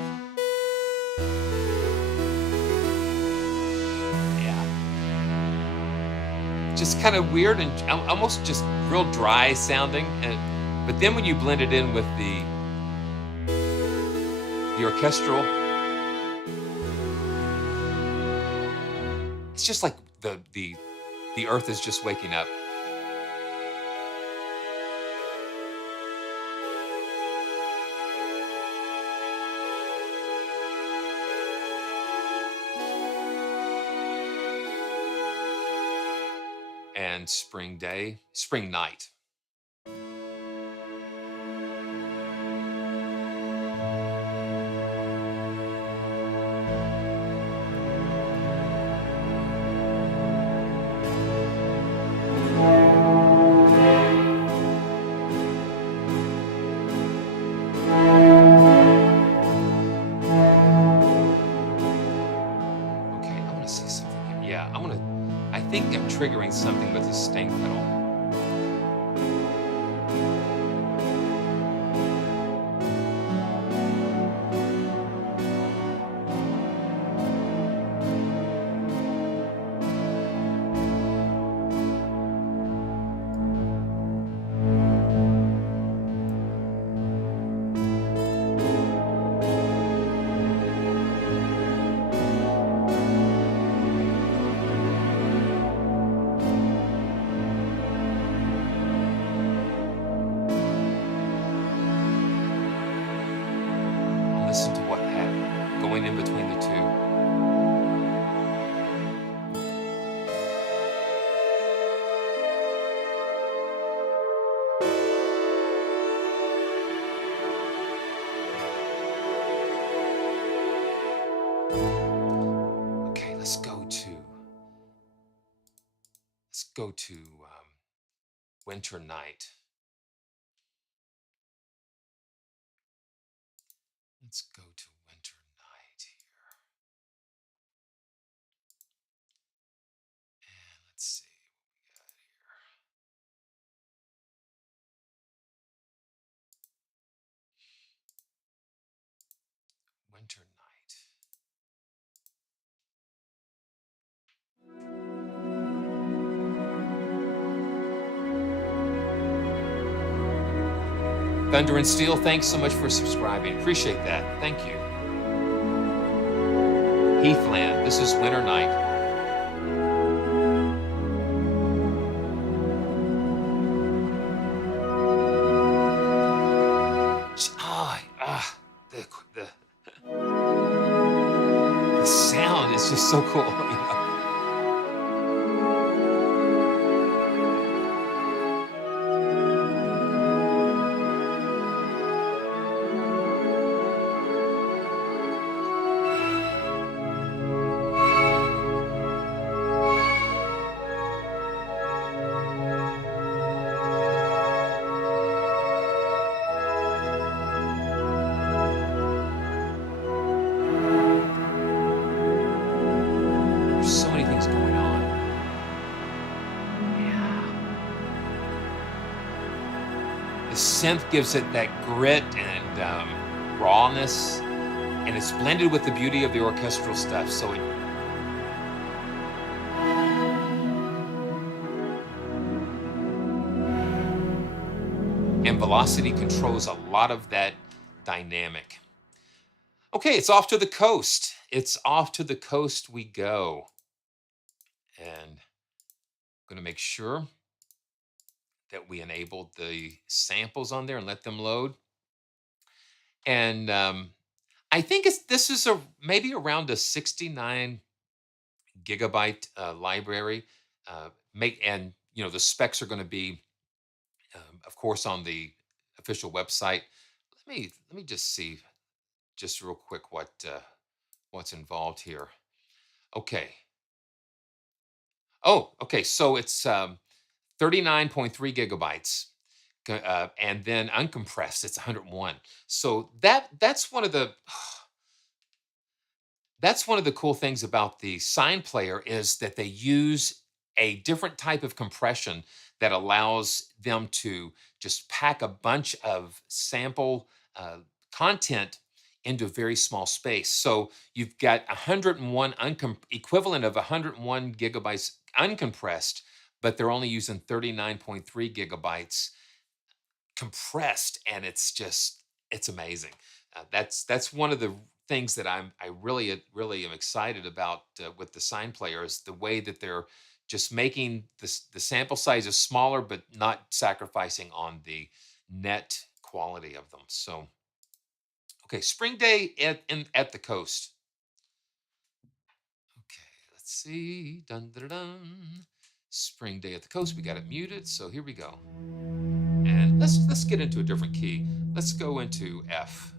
Yeah. Just kind of weird and almost just real dry sounding. But then when you blend it in with the orchestral, It's just like the earth is just waking up. And spring day, spring night. Okay, I want to see something here. Yeah, I think I'm triggering something with the sting pedal. Listen to what happened going in between the two. Okay, let's go to Winter Night. Let's go to Winter Night here. And let's see what we got here. Winter Night. Thunder and Steel, thanks so much for subscribing. Appreciate that. Thank you. Heathland, this is Winter Night. The sound is just so cool. So many things going on. Yeah. The synth gives it that grit and rawness, and it's blended with the beauty of the orchestral stuff. So and velocity controls a lot of that dynamic. Okay, it's off to the coast. It's off to the coast we go. And I'm going to make sure that we enabled the samples on there and let them load. And I think this is maybe around a 69 gigabyte library. And the specs are going to be, of course, on the official website. Let me just see, just real quick, what's involved here. Okay. Oh, okay. So it's 39.3 gigabytes. And then uncompressed, it's 101. So that's one of the cool things about the Sign Player is that they use a different type of compression that allows them to just pack a bunch of sample content into a very small space. So you've got 101 equivalent of 101 gigabytes uncompressed, but they're only using 39.3 gigabytes compressed, and it's amazing. That's one of the things that I really am excited about with the sign player is the way that they're just making the sample sizes smaller, but not sacrificing on the net quality of them. So, okay, spring day at the coast. Okay, let's see. Dun dun dun. Spring day at the coast. We got it muted, so here we go. And let's get into a different key. Let's go into F.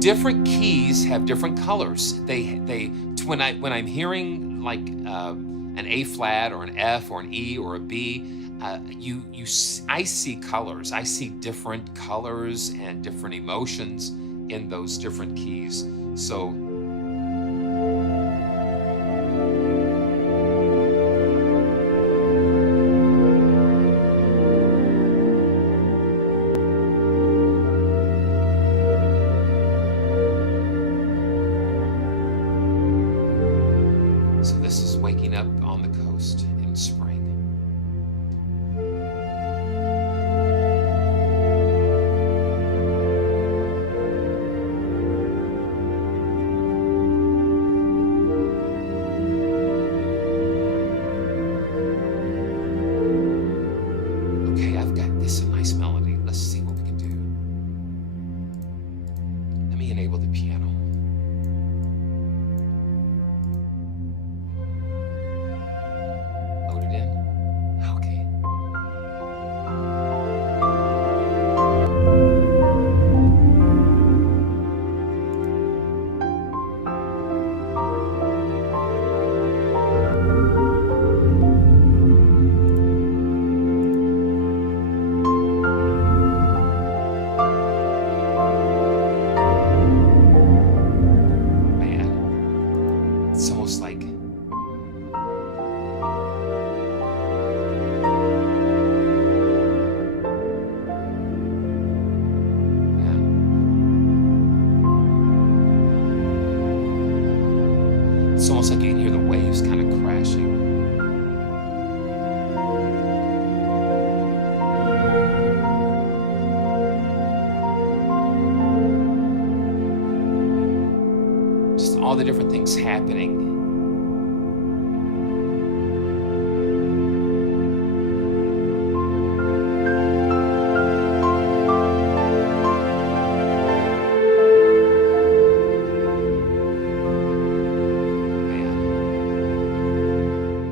Different keys have different colors. When I'm hearing like an A flat or an F or an E or a B, I see colors. I see different colors and different emotions in those different keys. So this is waking up on the coast in spring. Okay, I've got this a nice melody. Let's see what we can do. Let me enable the piano. Load it in. Okay. Man, it's almost like it's almost like you can hear the waves kind of crashing. Just all the different things happening.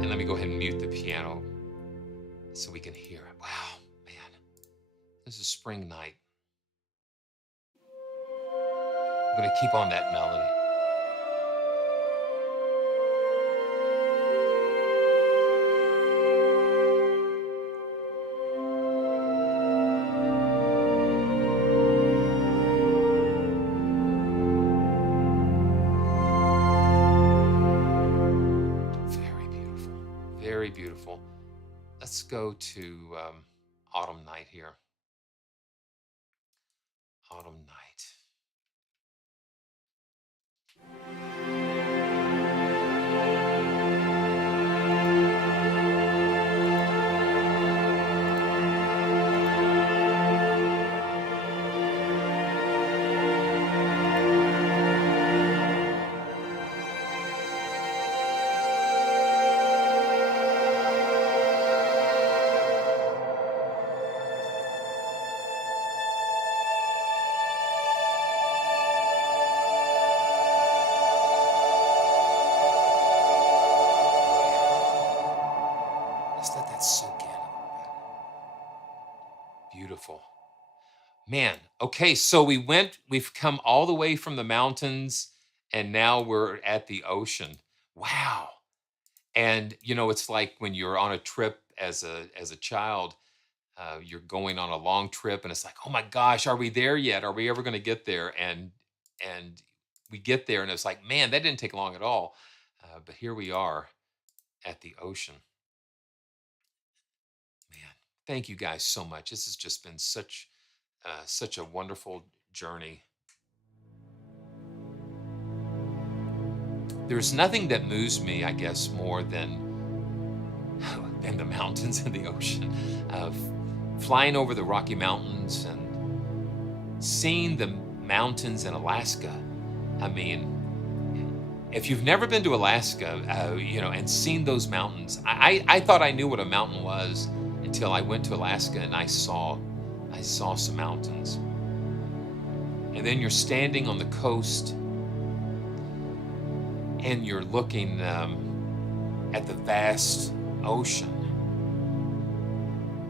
And let me go ahead and mute the piano so we can hear it. Wow, man. This is spring night. I'm going to keep on that melody. Very beautiful. Very beautiful. Let's go to Autumn Night here. Autumn Night. Let's let that soak in a little bit. Beautiful. Man, okay, so we've come all the way from the mountains and now we're at the ocean. Wow. And it's like when you're on a trip as a child, you're going on a long trip and it's like, oh my gosh, are we there yet? Are we ever going to get there? And we get there and it's like, man, that didn't take long at all. But here we are at the ocean. Man, thank you guys so much. This has just been such a wonderful journey. There's nothing that moves me, I guess, more than the mountains and the ocean. Flying over the Rocky Mountains and seeing the mountains in Alaska. I mean, if you've never been to Alaska, and seen those mountains, I thought I knew what a mountain was until I went to Alaska and I saw some mountains. And then you're standing on the coast and you're looking at the vast ocean.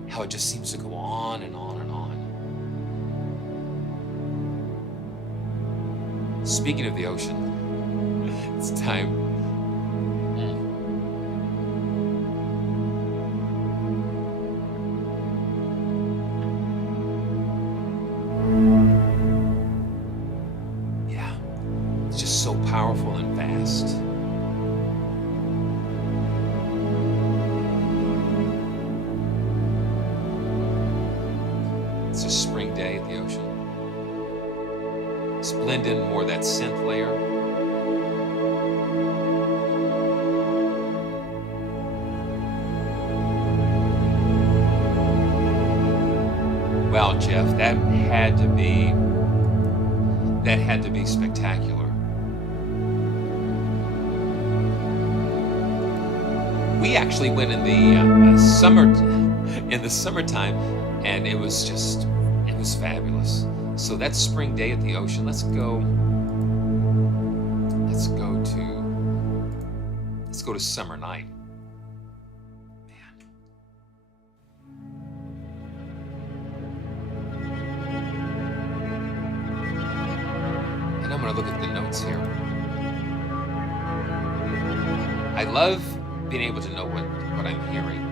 How it just seems to go on and on and on. Speaking of the ocean, it's time. Yeah, it's just so powerful and vast. It's a spring day at the ocean. Let's blend in more of that synth layer. Well, Jeff, that had to be spectacular. We actually went in the summertime, and it was fabulous. So that's spring day at the ocean. Let's go to summer night. And I'm going to look at the notes here. I love being able to know what I'm hearing.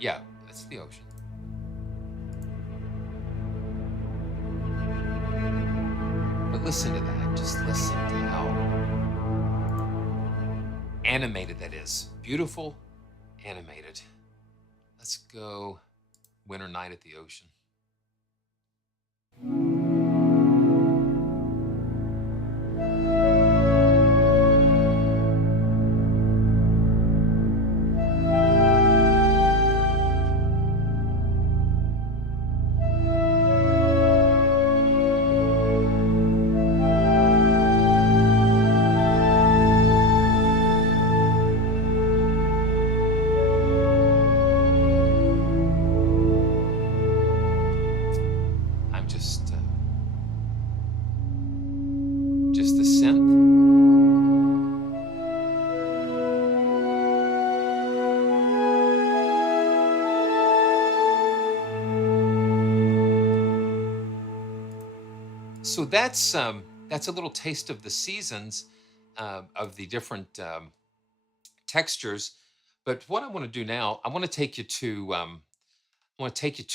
Yeah, that's the ocean. But listen to that. Just listen to how animated that is. Beautiful, animated. Let's go winter night at the ocean. Just the synth. So that's a little taste of the seasons, of the different textures. But what I want to do now, I want to take you to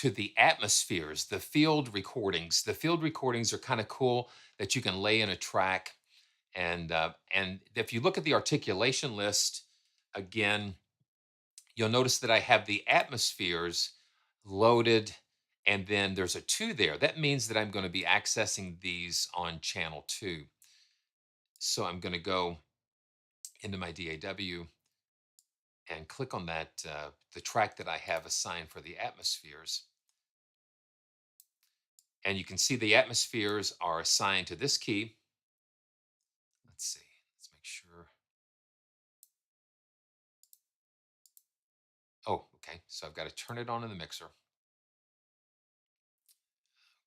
the atmospheres, the field recordings. The field recordings are kind of cool that you can lay in a track. And if you look at the articulation list, again, you'll notice that I have the atmospheres loaded, and then there's a 2 there. That means that I'm going to be accessing these on channel 2. So I'm going to go into my DAW and click on that, the track that I have assigned for the atmospheres. And you can see the atmospheres are assigned to this key. Let's see, let's make sure. Oh, okay, so I've got to turn it on in the mixer.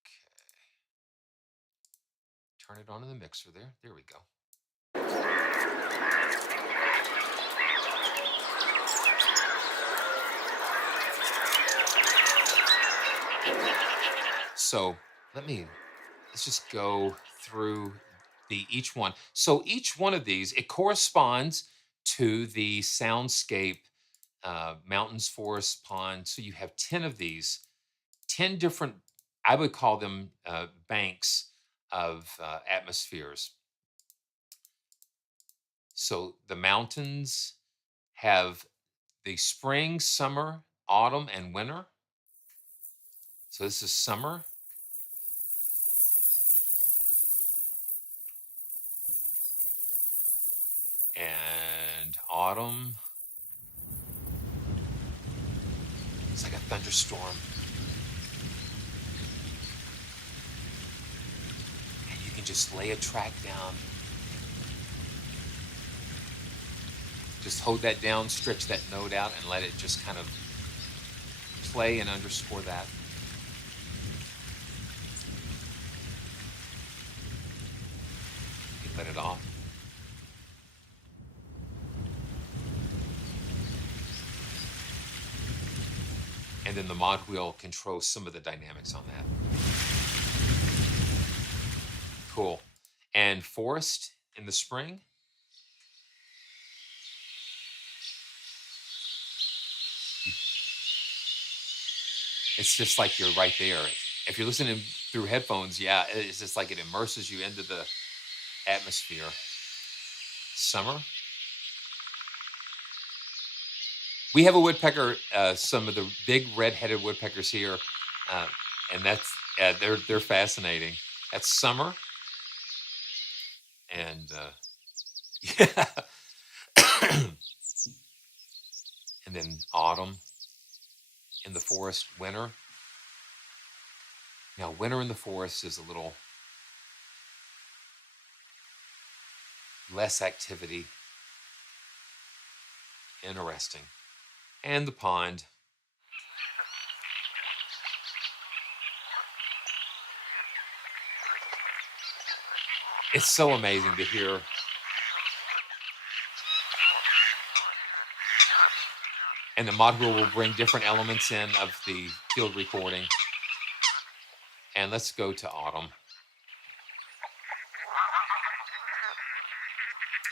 Okay. Turn it on in the mixer there. There we go. So let's just go through each one. So each one of these, it corresponds to the soundscape mountains, forests, ponds. So you have 10 of these, 10 different, I would call them banks of atmospheres. So the mountains have the spring, summer, autumn, and winter. So this is summer. And autumn. It's like a thunderstorm. And you can just lay a track down. Just hold that down, stretch that note out, and let it just kind of play and underscore that. You let it off. And then the mod wheel controls some of the dynamics on that. Cool. And forest in the spring. It's just like you're right there. If you're listening through headphones, yeah, it's just like it immerses you into the atmosphere. Summer. We have a woodpecker, some of the big red-headed woodpeckers here, and that's they're fascinating. That's summer, and yeah, and then autumn in the forest, winter. Now, winter in the forest is a little less activity. Interesting. And the pond. It's so amazing to hear. And the mod wheel will bring different elements in of the field recording. And let's go to autumn.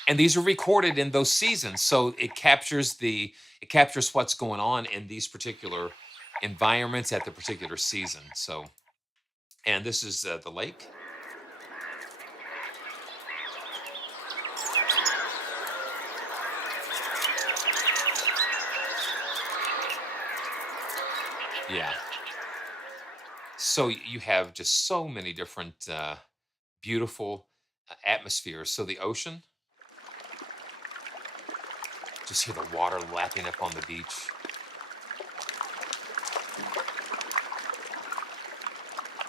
And these are recorded in those seasons, so it captures what's going on in these particular environments at the particular season. So, and this is the lake. Yeah. So you have just so many different beautiful atmospheres. So the ocean, just hear the water lapping up on the beach.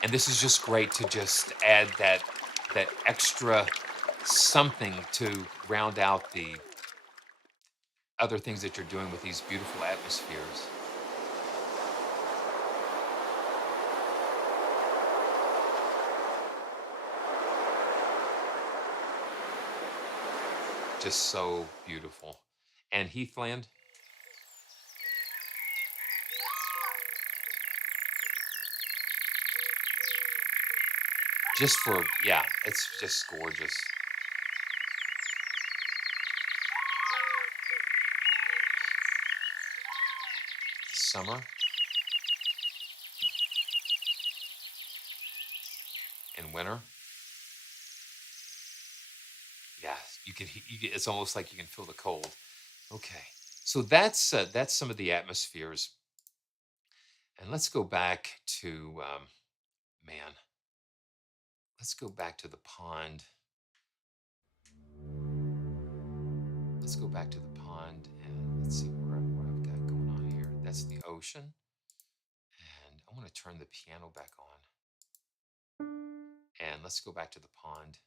And this is just great to just add that extra something to round out the other things that you're doing with these beautiful atmospheres. Just so beautiful. And Heathland. Just for, yeah, it's just gorgeous. Summer. And winter. Yeah, it's almost like you can feel the cold. Okay, so that's some of the atmospheres. And let's go back to, man, let's go back to the pond. Let's go back to the pond and let's see what I've got going on here. That's the ocean. And I'm going to turn the piano back on. And let's go back to the pond.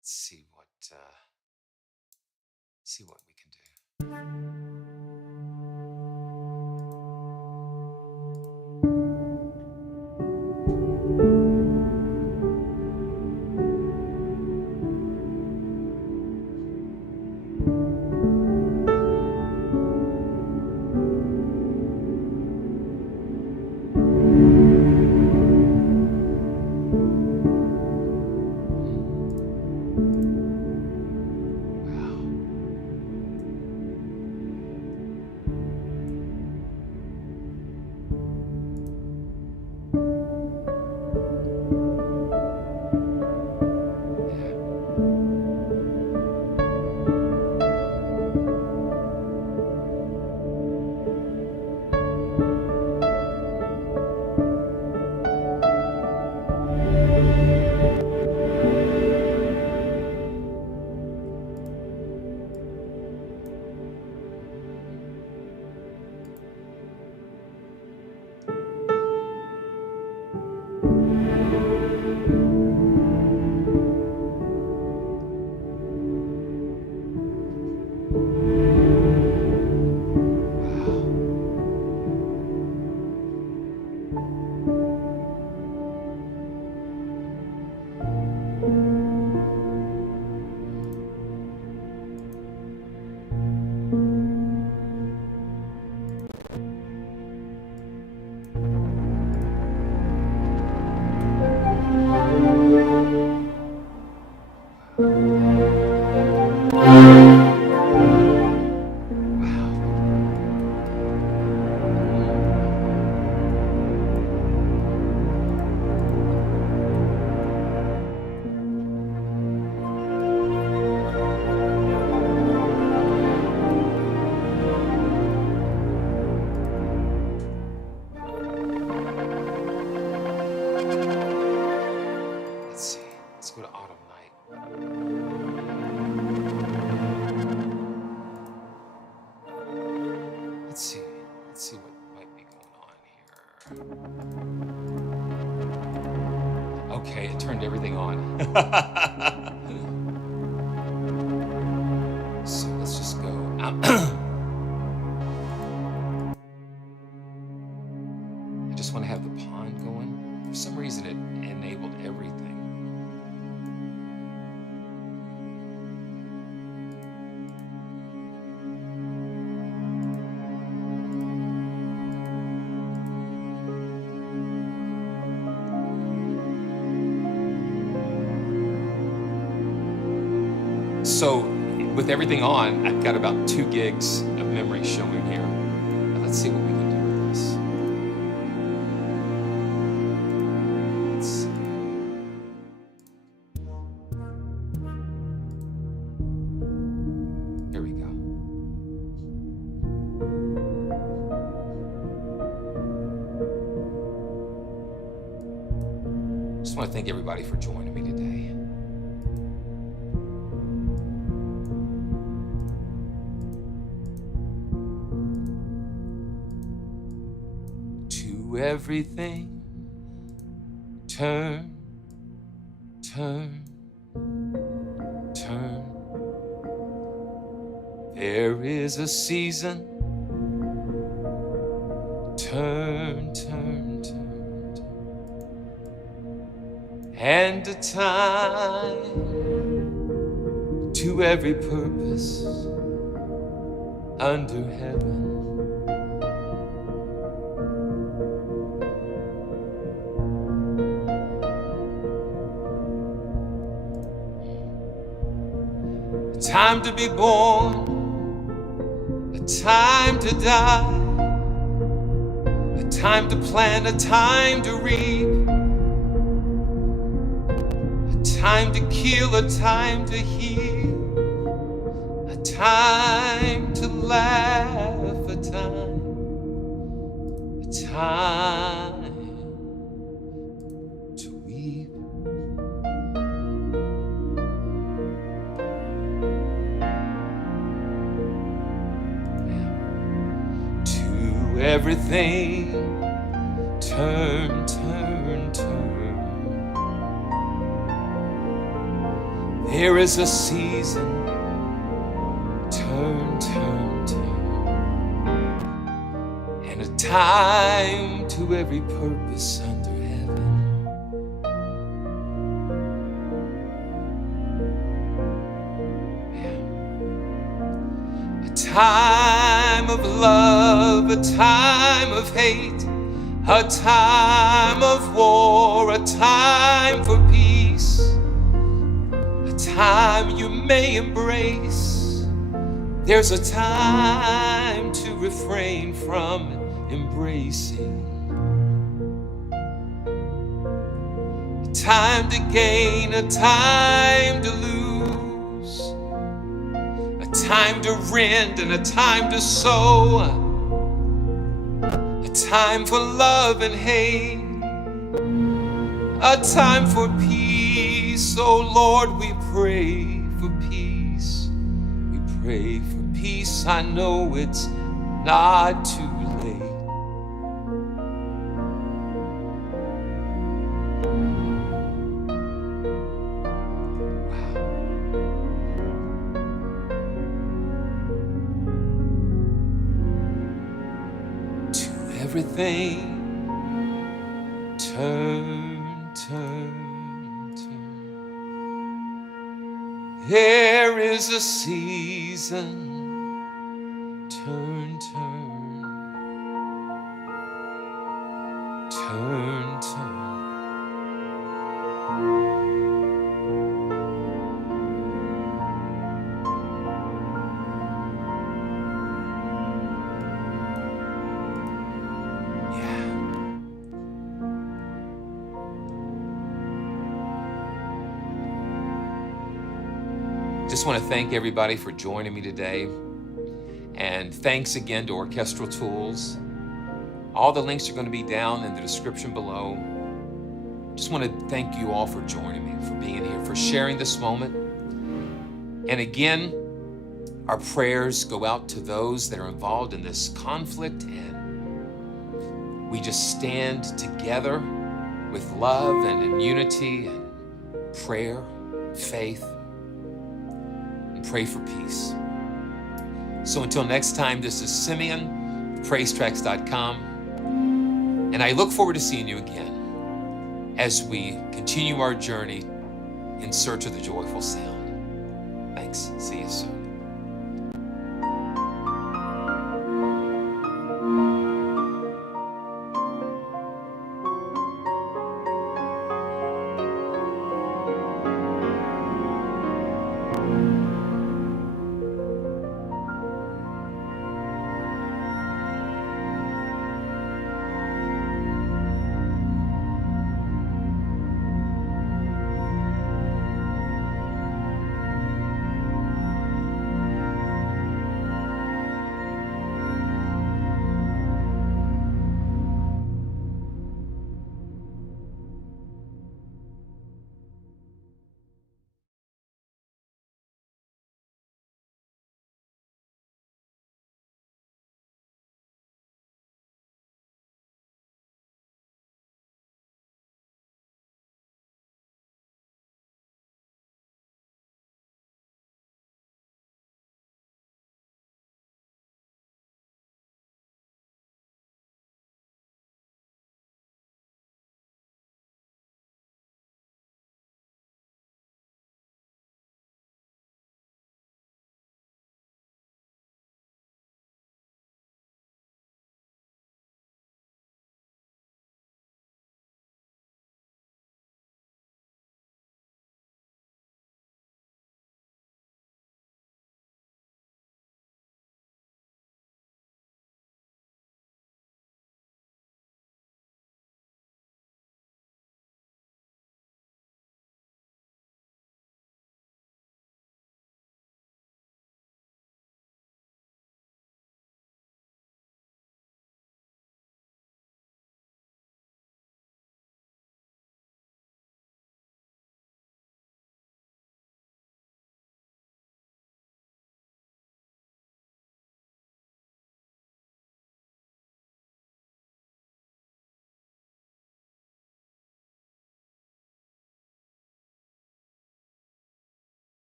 Let's see what we can do. Let's see what might be going on here. Okay, it turned everything on. So let's just go. I just want to have the pond going. For some reason, it enabled everything. So with everything on, I've got about 2 gigs of memory showing here. Now let's see what we can do with this. Let's see. Here we go. Just want to thank everybody for joining me today. Everything, turn, turn, turn. There is a season, turn, turn, turn, turn. And a time to every purpose under heaven. Time to be born, a time to die, a time to plant, a time to reap, a time to kill, a time to heal, a time to laugh, a time to weep. Everything, turn, turn, turn. There is a season, turn, turn, turn. And a time to every purpose under heaven. A time of love, a time of hate, a time of war, a time for peace, a time you may embrace. There's a time to refrain from embracing, a time to gain, a time to lose, a time to rend and a time to sow, a time for love and hate, a time for peace. Oh Lord, we pray for peace. We pray for peace. I know it's not too late. Everything, turn, turn, turn. There is a season, turn, turn, turn, turn. Just want to thank everybody for joining me today. And thanks again to Orchestral Tools. All the links are going to be down in the description below. Just want to thank you all for joining me, for being here, for sharing this moment. And again, Our prayers go out to those that are involved in this conflict, and we just stand together with love and in unity and prayer, faith, and pray for peace. So until next time, this is Simeon, PraiseTracks.com, and I look forward to seeing you again as we continue our journey in search of the joyful sound. Thanks. See you soon.